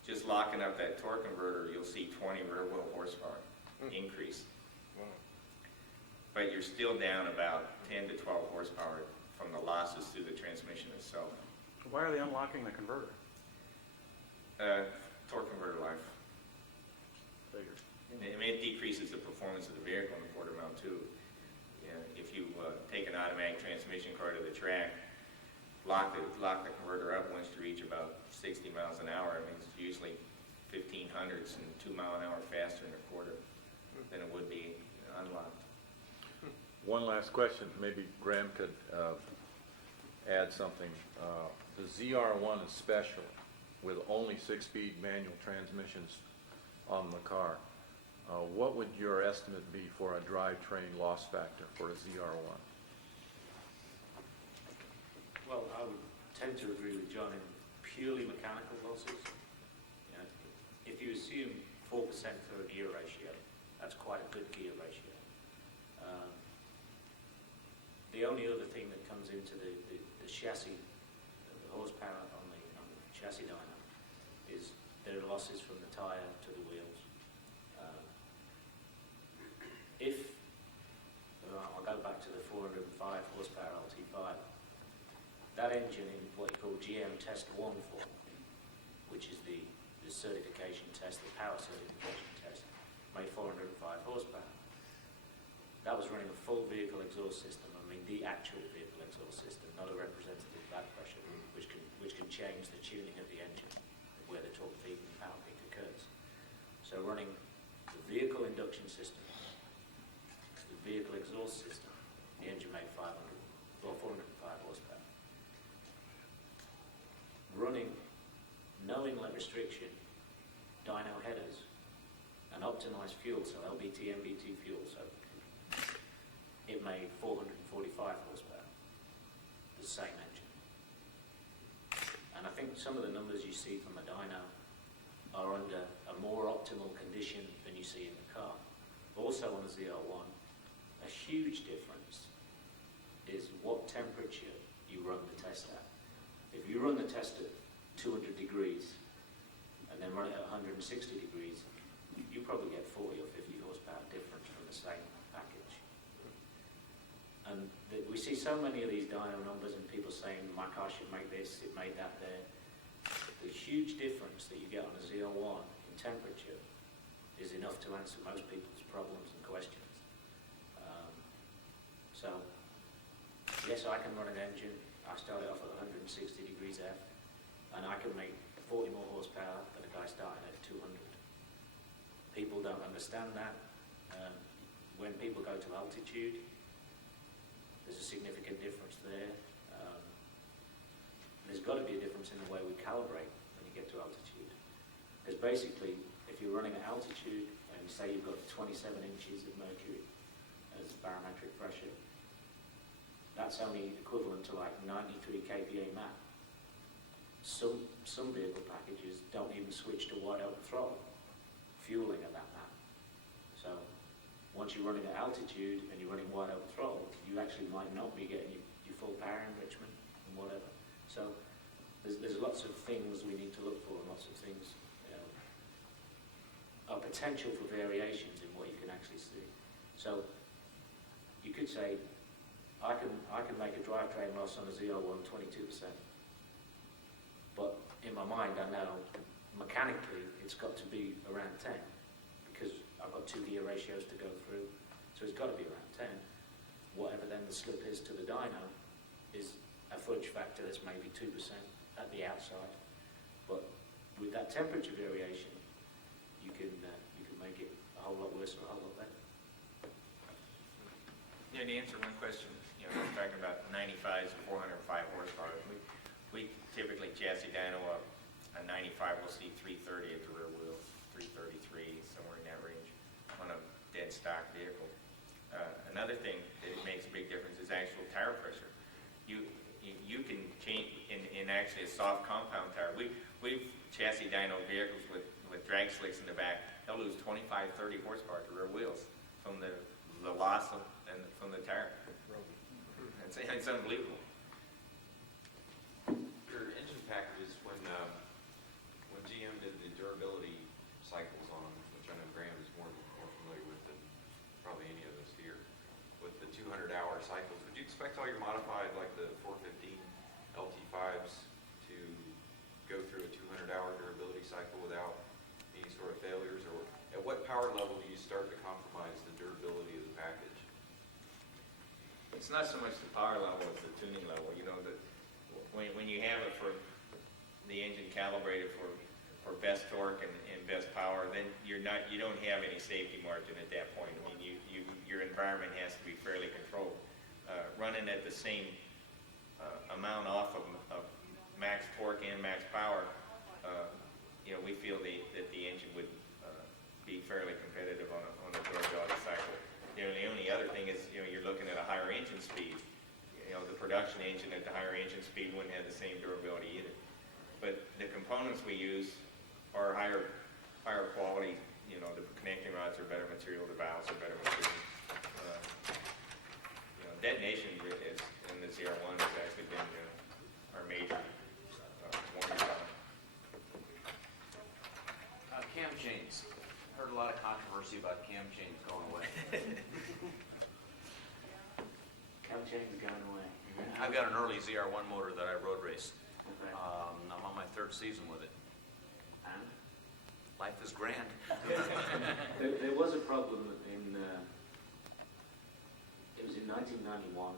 Just locking up that torque converter, you'll see 20 rear wheel horsepower increase. Wow. But you're still down about 10 to 12 horsepower from the losses through the transmission itself. Why are they unlocking the converter? Torque converter life. Figured. I mean, it decreases the performance of the vehicle in the quarter mile too. Yeah, if you take an automatic transmission car to the track, lock the converter up once you reach about 60 miles an hour. I mean, it's usually 1500s and 2 mile an hour faster in a quarter than it would be unlocked. One last question, maybe Graham could add something. The ZR1 is special with only 6-speed manual transmissions on the car. What would your estimate be for a drivetrain loss factor for a ZR1? Well, I would tend to agree with John in purely mechanical losses. You know, if you assume 4% for a gear ratio, that's quite a good gear ratio. The only other thing that comes into the chassis, the horsepower on the chassis dyno, is there are losses from the tyre to the wheels. I'll go back to the 405 horsepower LT5, that engine in what you call GM Test 1 form, which is the certification test, the power certification test, made 405 horsepower. That was running a full vehicle exhaust system. I mean, the actual vehicle exhaust system, not a representative back pressure, which can change the tuning of the engine, where the torque peak and power peak occurs. So running the vehicle induction system, the vehicle exhaust system, the engine made 405 horsepower. Running no inlet restriction, dyno headers, and optimized fuel, so LBT, MBT fuel, so it made 445 horsepower, the same engine. And I think some of the numbers you see from a dyno are under a more optimal condition than you see in the car. Also on the ZR1, a huge difference is what temperature you run the test at. If you run the test at 200 degrees and then run it at 160 degrees, you probably get 40 or 50 horsepower difference from the same package. And we see so many of these dyno numbers and people saying, my car should make this, it made that there. The huge difference that you get on a ZR1 in temperature is enough to answer most people's problems and questions. So, yes, I can run an engine. I started off at 160 degrees F, and I can make 40 more horsepower than a guy starting at 200. People don't understand that. When people go to altitude, there's a significant difference there. There's got to be a difference in the way we calibrate when you get to altitude. Because basically, if you're running at altitude, and say you've got 27 inches of mercury as barometric pressure, that's only equivalent to like 93 kPa map. Some vehicle packages don't even switch to wide open throttle, fueling at that map. So once you're running at altitude and you're running wide open throttle, you actually might not be getting your full power enrichment and whatever. So there's lots of things we need to look for, and lots of things, are potential for variations in what you can actually see. So you could say, I can make a drivetrain loss on a ZR1 22%. But in my mind, I know mechanically, it's got to be around 10 because I've got 2 gear ratios to go through, so it's got to be around 10. Whatever then the slip is to the dyno is a fudge factor that's maybe 2% at the outside. But with that temperature variation, you can make it a whole lot worse or a whole lot better. Yeah, to answer one question, I was talking about 95s and 405 horsepower. We typically chassis dyno a 95 will see 330 at the rear wheels, 333, somewhere in that range on a dead stock vehicle. Another thing that it makes a big difference is actual tire pressure. You can change in actually a soft compound tire. We've chassis dyno vehicles with drag slicks in the back. They'll lose 25, 30 horsepower to rear wheels from the loss from the tire. It's unbelievable. Your engine packages, when GM did the durability cycles on them, which I know Graham is more familiar with than probably any of us here, with the 200-hour cycles, would you expect all your modified, like the 415 LT5s, to go through a 200-hour durability cycle without any sort of failures? Or at what power level do you start to compromise the durability of the package? It's not so much the power level, it's the tuning level. When you have it for the engine calibrated for best torque and best power, then you don't have any safety margin at that point. I mean, your environment has to be fairly controlled. Running at the same amount off of max torque and max power, we feel that the engine would be fairly competitive on a durability cycle. The only other thing is, you're looking at a higher engine speed. The production engine at the higher engine speed wouldn't have the same durability either. But the components we use are higher quality. The connecting rods are better material, the valves are better material. Detonation in the ZR1 has actually been our major warning problem. Cam chains. Heard a lot of controversy about cam chains going away. Cam chains are going away. I've got an early ZR1 motor that I road raced. Okay. I'm on my 3rd season with it. And Life is grand. there was a problem it was in 1991.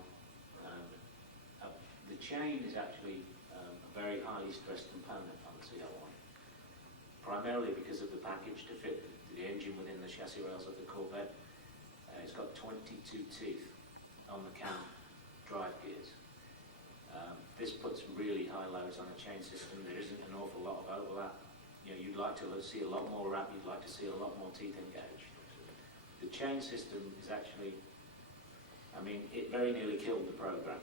The chain is actually a very highly stressed component on the ZR1, primarily because of the package to fit the engine within the chassis rails of the Corvette. It's got 22 teeth on the cam drive gears. This puts really high loads on a chain system. There isn't an awful lot of overlap. You'd like to see a lot more wrap, you'd like to see a lot more teeth engaged. The chain system is actually, it very nearly killed the program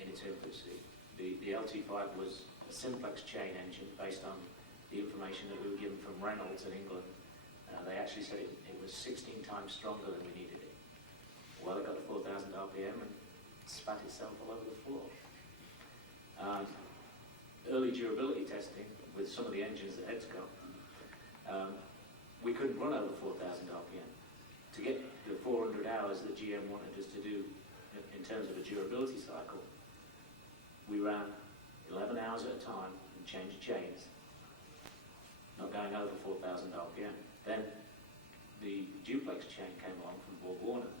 in its infancy. The LT5 was a simplex chain engine based on the information that we were given from Reynolds in England. They actually said it was 16 times stronger than we needed it. Well, it got to 4,000 RPM and spat itself all over the floor. Early durability testing with some of the engines that Ed's got, we couldn't run over 4,000 RPM. To get the 400 hours that GM wanted us to do in terms of a durability cycle, we ran 11 hours at a time and changed chains, not going over 4,000 RPM. Then the duplex chain came along from Borg Warner.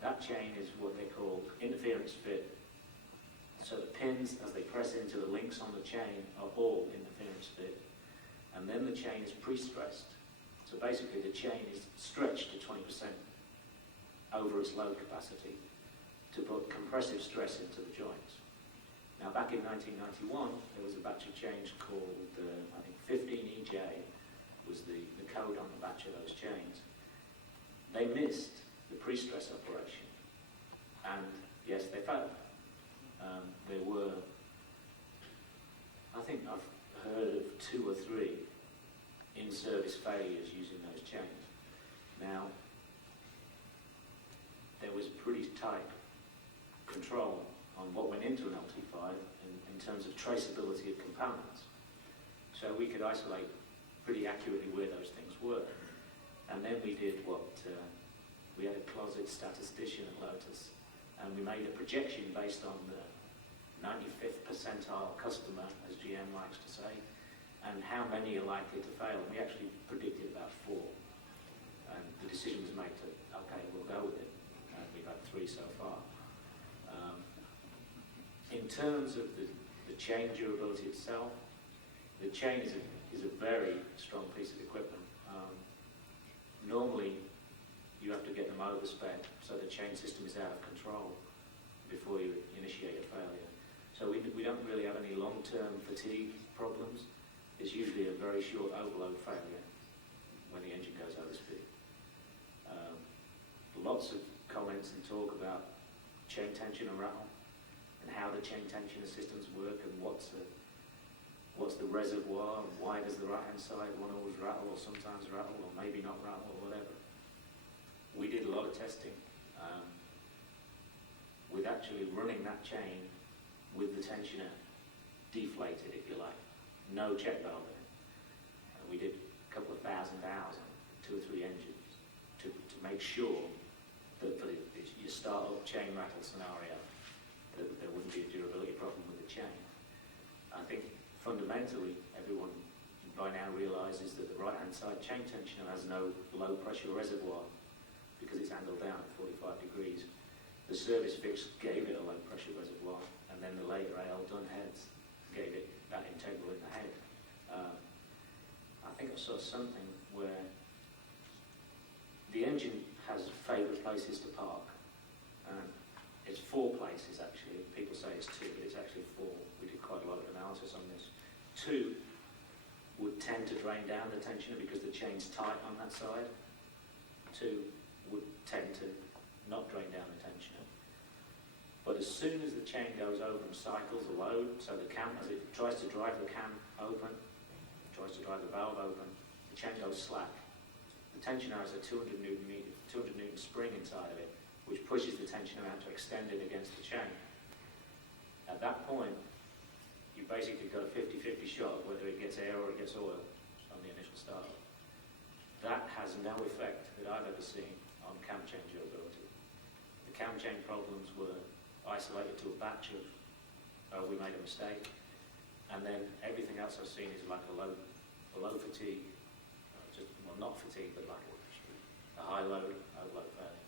That chain is what they call interference fit. So the pins, as they press into the links on the chain, are all interference fit. And then the chain is pre-stressed. So basically the chain is stretched to 20% over its load capacity to put compressive stress into the joints. Now back in 1991, there was a batch of chains called, I think 15EJ was the code on the batch of those chains. They missed the pre-stress operation. And yes, they failed. There were, I think I've heard of 2 or 3 in-service failures using those chains. Now, there was pretty tight control on what went into an LT5 in terms of traceability of components. So we could isolate pretty accurately where those things were. And then we did we had a closet statistician at Lotus, and we made a projection based on the 95th percentile customer, as GM likes to say, and how many are likely to fail. And we actually predicted about 4. And the decision was made to, okay, we'll go with it. And we've had 3 so far. In terms of the chain durability itself, the chain is a very strong piece of equipment. Normally, you have to get them overspec so the chain system is out of control before you initiate a failure. So we don't really have any long-term fatigue problems. It's usually a very short overload failure when the engine goes over speed. Lots of comments and talk about chain tension and rattle and how the chain tensioner systems work and what's the reservoir and why does the right-hand side one always rattle or sometimes rattle or maybe not rattle or whatever. We did a lot of testing with actually running that chain with the tensioner deflated, if you like. No check valve in it. We did a couple of thousand hours on 2 or 3 engines to make sure that for your start-up chain rattle scenario, that there wouldn't be a durability problem with the chain. I think fundamentally, everyone by now realizes that the right-hand side chain tensioner has no low-pressure reservoir because it's angled down at 45 degrees. The service fix gave it a low-pressure reservoir, and then the later AL Dunn heads gave it that integral in the head. I think I saw something where the engine has favourite places to park. It's 4 places actually. People say it's 2, but it's actually 4. We did quite a lot of analysis on this. 2 would tend to drain down the tensioner because the chain's tight on that side. 2 would tend to not drain down the tensioner. But as soon as the chain goes over and cycles a load, so the cam, as it tries to drive the cam open, tries to drive the valve open, the chain goes slack. The tensioner has a 200 Newton spring inside of it, which pushes the tensioner out to extend it against the chain. At that point, you basically got a 50-50 shot of whether it gets air or it gets oil on the initial startup. That has no effect that I've ever seen on cam chain durability. The cam chain problems were isolated to a batch of, we made a mistake, and then everything else I've seen is like a low fatigue, not fatigue, but like a high load, overload failure.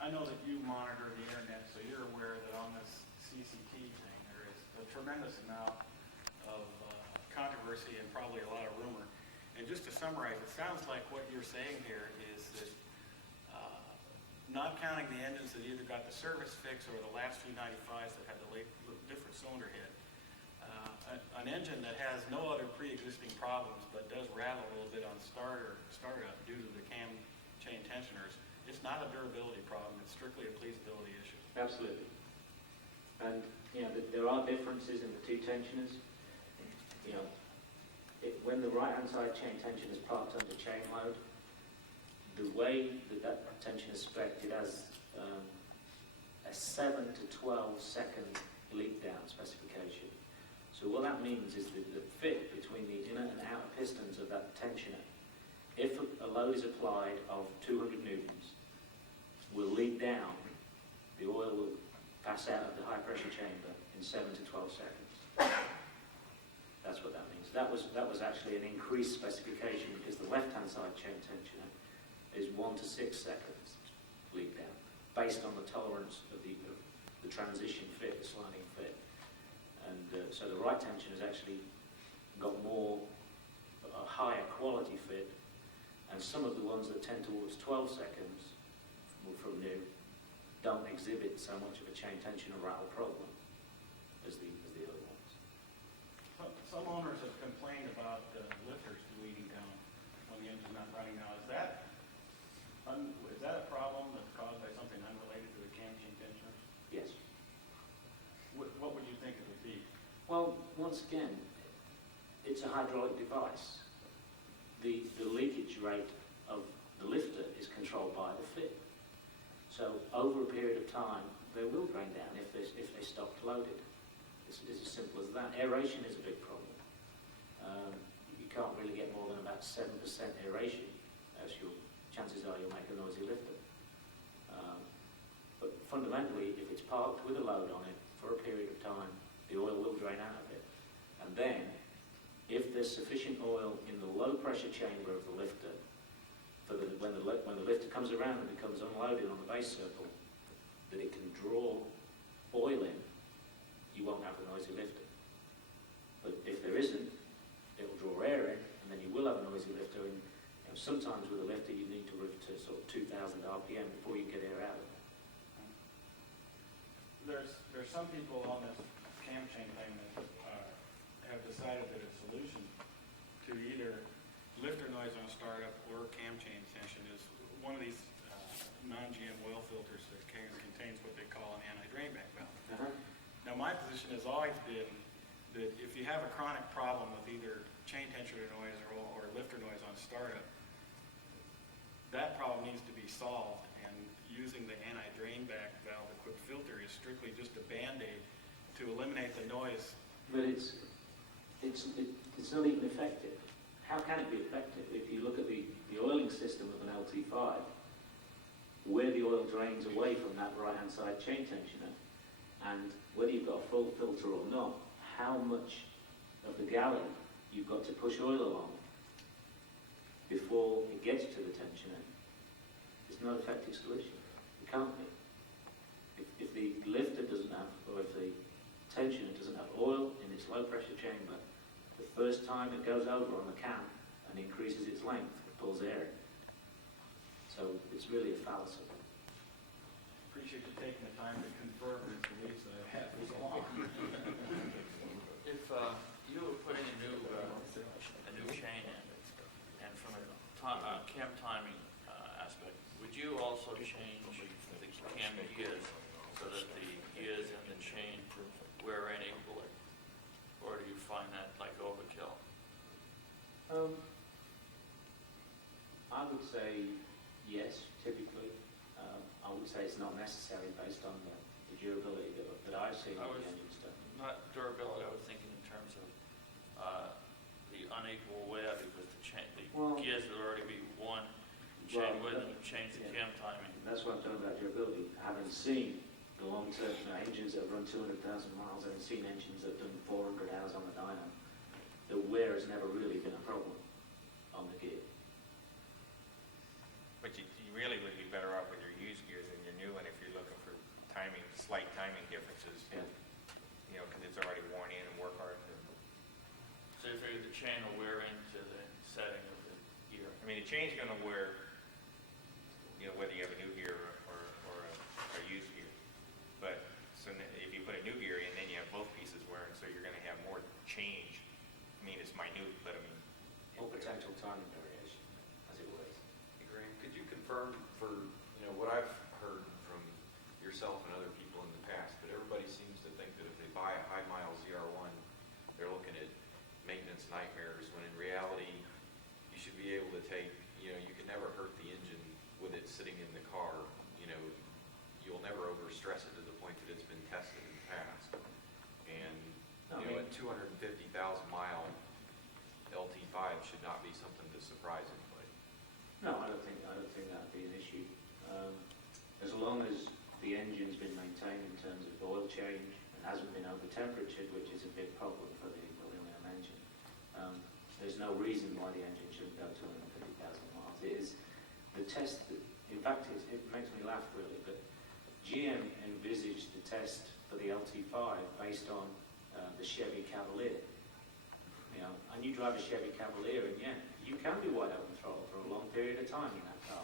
I know that you monitor the internet, so you're aware that on this CCT thing, there is a tremendous amount of controversy and probably a lot of rumor. And just to summarize, it sounds like what you're saying here is that not counting the engines that either got the service fix or the last few 95s that had the different cylinder head, an engine that has no other pre-existing problems but does rattle a little bit on startup due to the cam chain tensioners, it's not a durability problem, it's strictly a pleasability issue. Absolutely. And, there are differences in the 2 tensioners. When the right-hand side chain tensioner is parked under chain load, the way that tensioner is spec'd, it has a 7 to 12 second leak down specification. So what that means is that the fit between the inner and outer pistons of that tensioner, if a load is applied of 200 newtons, will leak down. The oil will pass out of the high pressure chamber in 7 to 12 seconds. That's what that means. That was actually an increased specification because the left-hand side chain tensioner is 1 to 6 seconds leak down, based on the tolerance of the transition fit, the sliding fit. And so the right tension has actually got a higher quality fit, and some of the ones that tend towards 12 seconds from new don't exhibit so much of a chain tension or rattle problem as the other ones. Some owners have complained about lifters bleeding down when the engine's not running now. Is that a problem that's caused by something unrelated to the cam chain tensioners? Yes. What would you think it would be? Well, once again, it's a hydraulic device. The leakage rate of the lifter is controlled by the fit. So over a period of time, they will drain down if they stopped loaded. It's as simple as that. Aeration is a big problem. You can't really get more than about 7% aeration, as chances are you'll make a noisy lifter. But fundamentally, if it's parked with a load on it for a period of time, the oil will drain out of it. then, if there's sufficient oil in the low pressure chamber of the lifter, when the lifter comes around and becomes unloaded on the base circle, that it can draw oil in, you won't have a noisy lifter. But if there isn't, it'll draw air in, and then you will have a noisy lifter. And sometimes with a lifter, you need to run to sort of 2,000 RPM before you get air out of it. There's some people on this cam chain thing that have decided that a solution to either lifter noise on startup or cam chain tension is one of these non-GM oil filters that contains what they call an anti-drain back valve. Now my position has always been that if you have a chronic problem with either chain tensioner noise or lifter noise on startup, that problem needs to be solved, and using the anti-drain back valve equipped filter is strictly just a Band-Aid to eliminate the noise. But it's not even effective. How can it be effective? If you look at the oiling system of an LT5, where the oil drains away from that right-hand side chain tensioner, and whether you've got a full filter or not, how much of the gallon you've got to push oil along before it gets to the tensioner, it's not an effective solution. It can't be. If the lifter doesn't have, or if the tensioner doesn't have oil in its low pressure chamber, the first time it goes over on the cam and increases its length, it pulls air in. So it's really a fallacy. Appreciate you taking the time to confirm these beliefs that I've had for so long. If you were putting a new chain in, and from a cam timing aspect, would you also change the cam gears so that the gears and the chain wear in equally? Or do you find that like overkill? I would say yes, typically. I would say it's not necessary based on the durability that I've seen in the engine stuff. Not durability, I was thinking in terms of the unequal wear, because the gears would already be one chain with and change the cam timing. That's what I'm talking about durability. Having seen the long-term engines that have run 200,000 miles, having seen engines that have done 400 hours on the dyno, the wear has never really been a problem on the gear. But you really would be better off with your used gears than your new one if you're looking for slight timing differences. Yeah. You know, because it's already worn in and work hard. So you figure the chain will wear into the setting of the gear. I mean, the chain's going to wear, you know, whether you have a new gear or a used gear. But so if you put a new gear in, then you have both pieces wearing, so you're going to have more change. I mean, it's minute, but I mean, Or potential timing variation, as it were. Hey, Graham, could you confirm for, what I've heard from yourself and other people in the past, but everybody seems to think that if they buy a high-mile ZR1, they're looking at maintenance nightmares, when in reality, you should be able to take, you can never hurt the engine with it sitting in the car. You'll never overstress it to the point that it's been tested in the past. And, a 250,000 mile LT5 should not be something to surprise anybody. No, I don't think that'd be an issue. As long as the engine's been maintained in terms of oil change and hasn't been over temperatured, which is a big problem for the aluminum engine, there's no reason why the engine shouldn't go 250,000 miles. It is the test. In fact, it makes me laugh really, but GM envisaged the test for the LT5 based on the Chevy Cavalier. And you drive a Chevy Cavalier, and you can be wide open throttle for a long period of time in that car.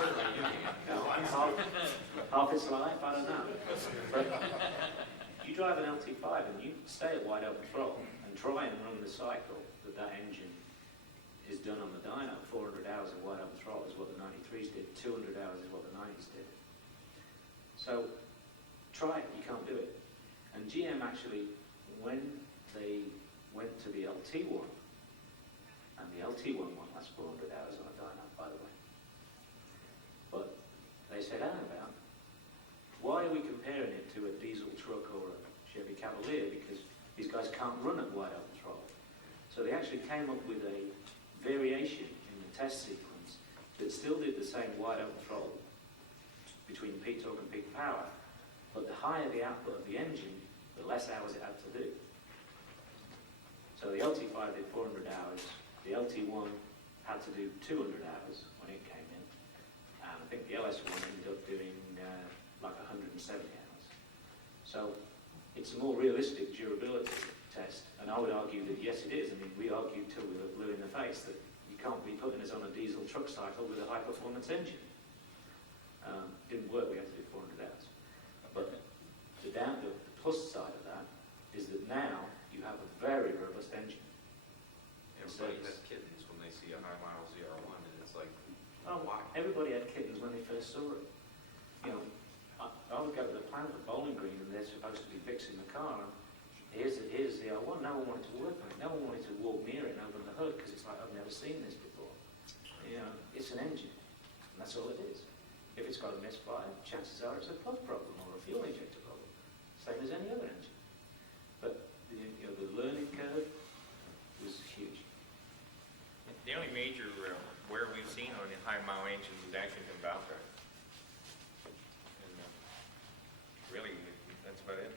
Certainly you can. Half its life, I don't know. But you drive an LT5 and you stay at wide open throttle and try and run the cycle that engine is done on the dyno. 400 hours of wide open throttle is what the 93s did. 200 hours is what the 90s did. So try it. You can't do it. And GM actually, when they went to the LT1, and the LT1 won't last 400 hours on a dyno, by the way. But they said, hang about, why are we comparing it to a diesel truck or a Chevy Cavalier? Because these guys can't run at wide open throttle. So they actually came up with a variation in the test sequence that still did the same wide open throttle between peak torque and peak power, but the higher the output of the engine, the the less hours it had to do. So the LT5 did 400 hours, the LT1 had to do 200 hours when it came in, and I think the LS1 ended up doing like 170 hours. So it's a more realistic durability test, and I would argue that yes it is. I mean, we argued till we were blue in the face that you can't be putting us on a diesel truck cycle with a high performance engine. Didn't work, we had to do 400 hours. But the plus side of that is that now you have a very robust engine. Everybody has kittens when they see a high mile ZR1, and it's like, Oh, why? everybody had kittens when they first saw it. You know, I would go to the plant at Bowling Green and they're supposed to be fixing the car. And here's the ZR1. No one wanted to work on it. No one wanted to walk near it and open the hood because it's like, I've never seen this before. You know, it's an engine, and that's all it is. If it's got a misfire, chances are it's a plug problem or a fuel injector problem, same as any other engine. But the learning curve was huge. The only major wear we've seen on the high mile engines is actually the valve drive. And really, that's about it.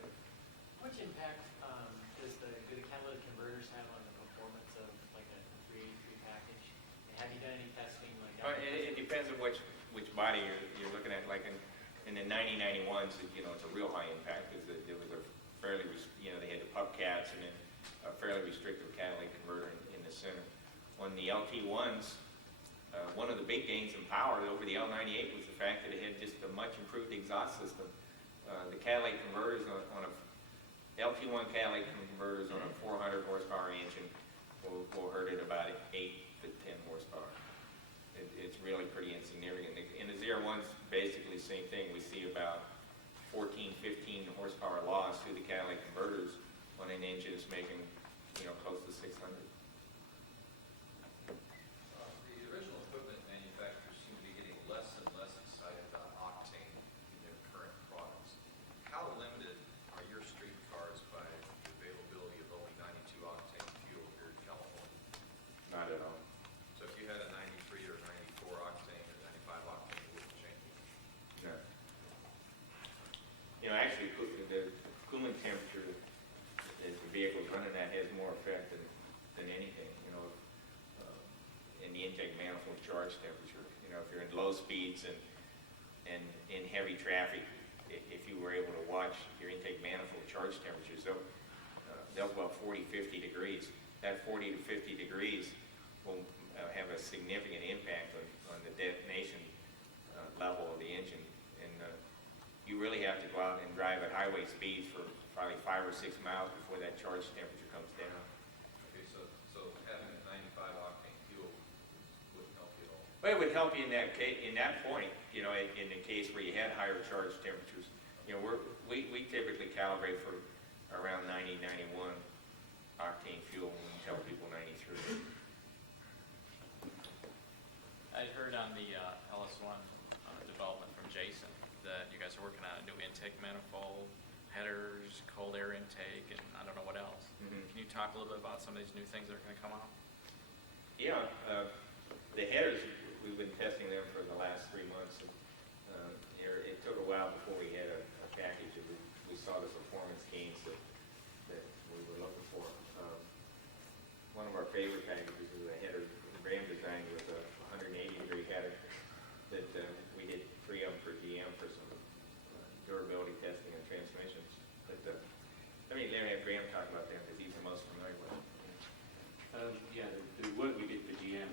How much impact do the catalytic converters have on the performance of like a 383 package? And have you done any testing like that? It depends on which body you're looking at. Like in the 9091s, it's a real high impact because there was a fairly, they had the pup cats and then a fairly restrictive catalytic converter in the center. On the LT1s, one of the big gains in power over the L98 was the fact that it had just a much improved exhaust system. The catalytic converters on a LT1 catalytic converters on a 400 horsepower engine will hurt at about 8 to 10 horsepower. It's really pretty insignificant. In the ZR1s, basically the same thing. We see about 14, 15 horsepower loss through the catalytic converters on an engine that's making, close to 600. The original equipment manufacturers seem to be getting less and less excited about octane in their current products. How limited are your street cars by the availability of only 92 octane fuel here in California? Not at all. So if you had a 93 or 94 octane or 95 octane, it wouldn't change it. No. Actually, the cooling temperature that the vehicle's running at has more effect than anything. In the intake manifold charge temperature. If you're in low speeds and in heavy traffic, if you were able to watch your intake manifold charge temperatures, they'll go up 40, 50 degrees. That 40 to 50 degrees will have a significant impact on the detonation level of the engine. And you really have to go out and drive at highway speeds for probably 5 or 6 miles before that charge temperature comes down. Okay, so having a 95 octane fuel wouldn't help you at all. Well, it would help you in that point, in the case where you had higher charge temperatures. We typically calibrate for around 90, 91 octane fuel when we tell people 93. I heard on the LS1 development from Jason that you guys are working on a new intake manifold, headers, cold air intake, and I don't know what else. Mm-hmm. Can you talk a little bit about some of these new things that are going to come out? Yeah, the headers, we've been testing them for the last 3 months. It took a while before we had a package that we saw the performance gains that we were looking for. One of our favorite packages is a header Graham designed with a 180-degree header that we did 3 of them for GM for some durability testing and transmissions. But let me have Graham talk about them because he's the most familiar with them. The work we did for GM,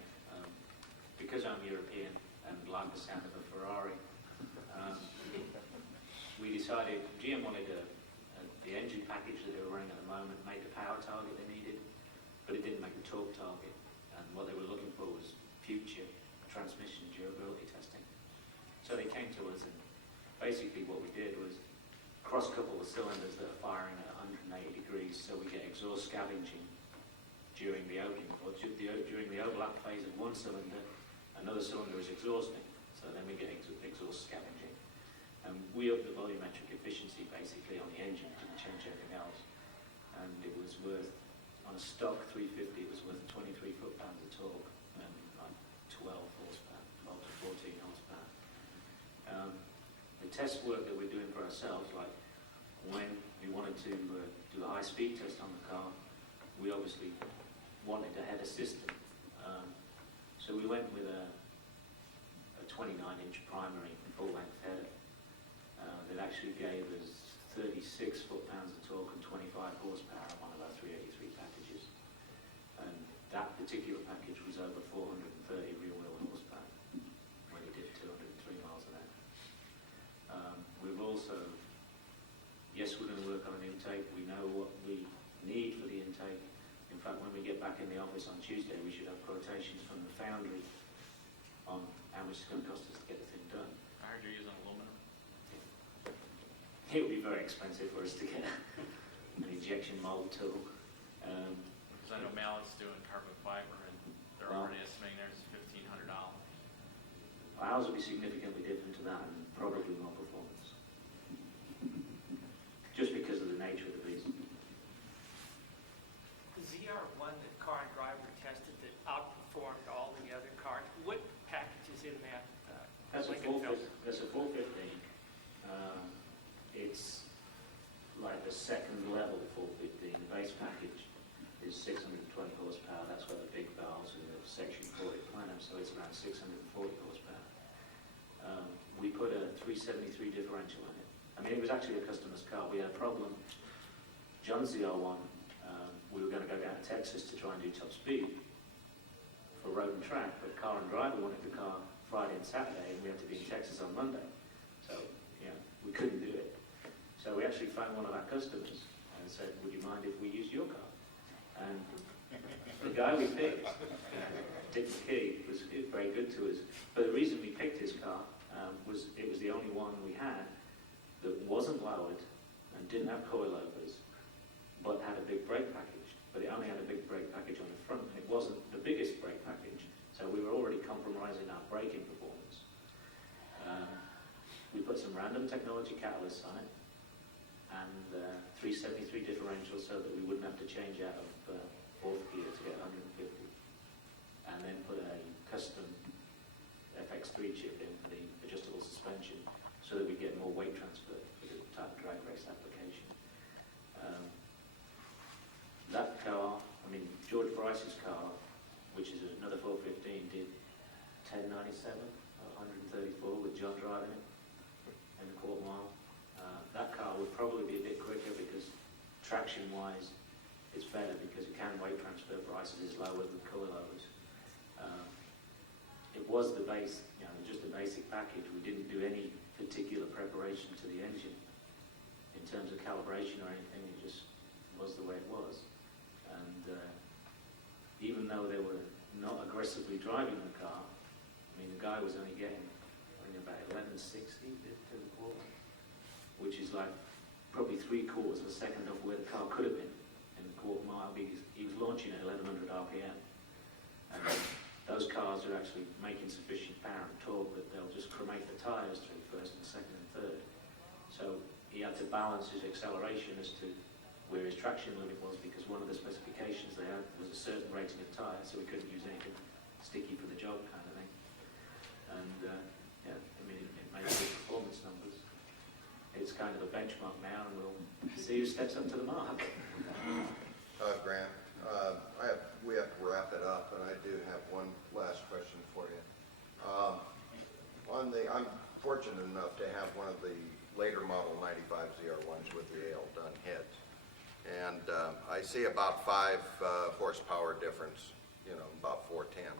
because I'm European and like the sound of a Ferrari, we decided GM wanted the engine package that they were running at the moment made the power target they needed, but it didn't make the torque target. And what they were looking for was future transmission durability testing. So they came to us, and basically what we did was cross-couple the cylinders that are firing at 180 degrees, so we get exhaust scavenging during the opening, or during the overlap phase of one cylinder, another cylinder is exhausting, so then we get exhaust scavenging. And we upped the volumetric efficiency basically on the engine, didn't change anything else. And it was worth, on a stock 350, it was worth 23 foot-pounds of torque and like 12 horsepower, 12 to 14 horsepower. The test work that we're doing for ourselves, like when we wanted to do a high-speed test on the car. We obviously wanted a header system. So we went with a 29-inch primary full-length header that actually gave us 36 foot-pounds of torque and 25 horsepower on one of our 383 packages. And that particular package was over 430 rear-wheel horsepower when it did 203 miles an hour. We've also, yes, we're going to work on an intake. We know what we need for the intake. In fact, when we get back in the office on Tuesday, we should have quotations from the foundry on how much it's going to cost us to get the thing done. I heard you're using aluminum. It would be very expensive for us to get an injection mold tool. Because I know Mallet's doing carbon fiber, and they're Well, already estimating theirs is $1,500. Ours will be significantly different to that and probably more performance. Just because of the nature of the beast. The ZR1 that Car and Driver tested that outperformed all the other cars, what package is in that? That's a Lingenfelter? 415. That's a 415. It's like the second level 415. The base package is 620 horsepower. That's where the big valves and the section 40 plenum, so it's around 640 horsepower. We put a 373 differential in it. I mean, it was actually a customer's car. We had a problem. John's ZR1, we were going to go down to Texas to try and do top speed for road and track, but Car and Driver wanted the car Friday and Saturday, and we had to be in Texas on Monday. So, we couldn't do it. So we actually phoned one of our customers and said, would you mind if we used your car? And the guy we picked, Dick McKee, was very good to us. But the reason we picked his car was it was the only one we had that wasn't lowered and didn't have coilovers, but had a big brake package. But it only had a big brake package on the front, and it wasn't the biggest brake package. So we were already compromising our braking performance. We put some random technology catalysts on it, and 373 differential so that we wouldn't have to change out of fourth gear to get 150. And then put a custom FX3 chip in for the adjustable suspension so that we get more weight transfer for the type of drag race application. That car, I mean, George Bryce's car, which is another 415, did 1097 or 134 with John driving it in the quarter mile. That car would probably be a bit quicker because traction-wise it's better because it can weight transfer. Bryce's is lower than coilovers. It was the base, just a basic package. We didn't do any particular preparation to the engine in terms of calibration or anything. It just was the way it was. And even though they were not aggressively driving the car, I mean, the guy was only getting, I think, about 1160 to the quarter, which is like probably 3/4 of a second off where the car could have been in the quarter mile because he was launching at 1100 RPM. And those cars are actually making sufficient power and torque that they'll just cremate the tyres through first and second and third. So he had to balance his acceleration as to where his traction limit was because one of the specifications they had was a certain rating of tyre, so we couldn't use anything sticky for the job kind of thing. And I mean, it made good performance numbers. It's kind of a benchmark now, and we'll see who steps up to the mark. Grant, we have to wrap it up, and I do have one last question for you. I'm fortunate enough to have one of the later model 95 ZR1s with the AL done heads, and I see about 5 horsepower difference, about 410.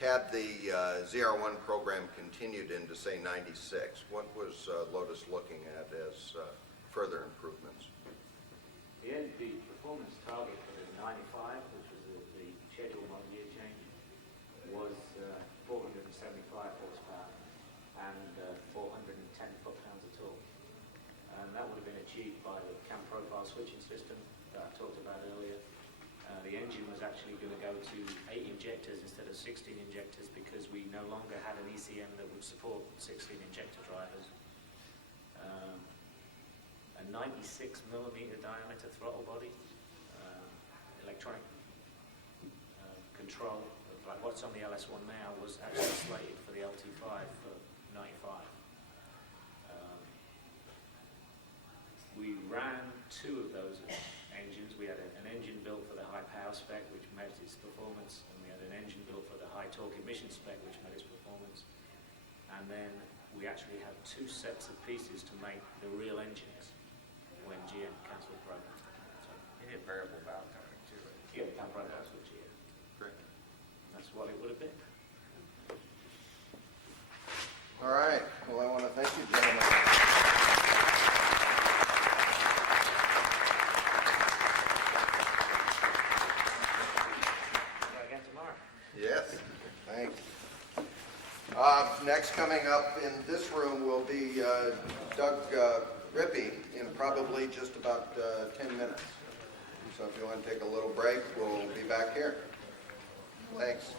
Had the ZR1 program continued into, say, 96, what was Lotus looking at as further improvements? The performance target for the 95, which was the scheduled model year change, was 475 horsepower and 410 foot-pounds of torque. And that would have been achieved by the cam profile switching system that I talked about earlier. The engine was actually going to go to 8 injectors instead of 16 injectors because we no longer had an ECM that would support 16 injector drivers. A 96 millimeter diameter throttle body, electronic control, like what's on the LS1 now, was actually slated for the LT5 for 95. we ran 2 of those engines. We had an engine built for the high power spec, which met its performance, and we had an engine built for the high torque emission spec, which met its performance. And then we actually had 2 sets of pieces to make the real engines when GM cancelled the program. So, You did variable valve timing too, right? yeah, we can't run those with GM. Great. That's what it would have been. All right, well, I want to thank you, gentlemen. Again tomorrow. Yes, thanks. Next coming up in this room will be Doug Rippey in probably just about 10 minutes. So if you want to take a little break, we'll be back here. Thanks.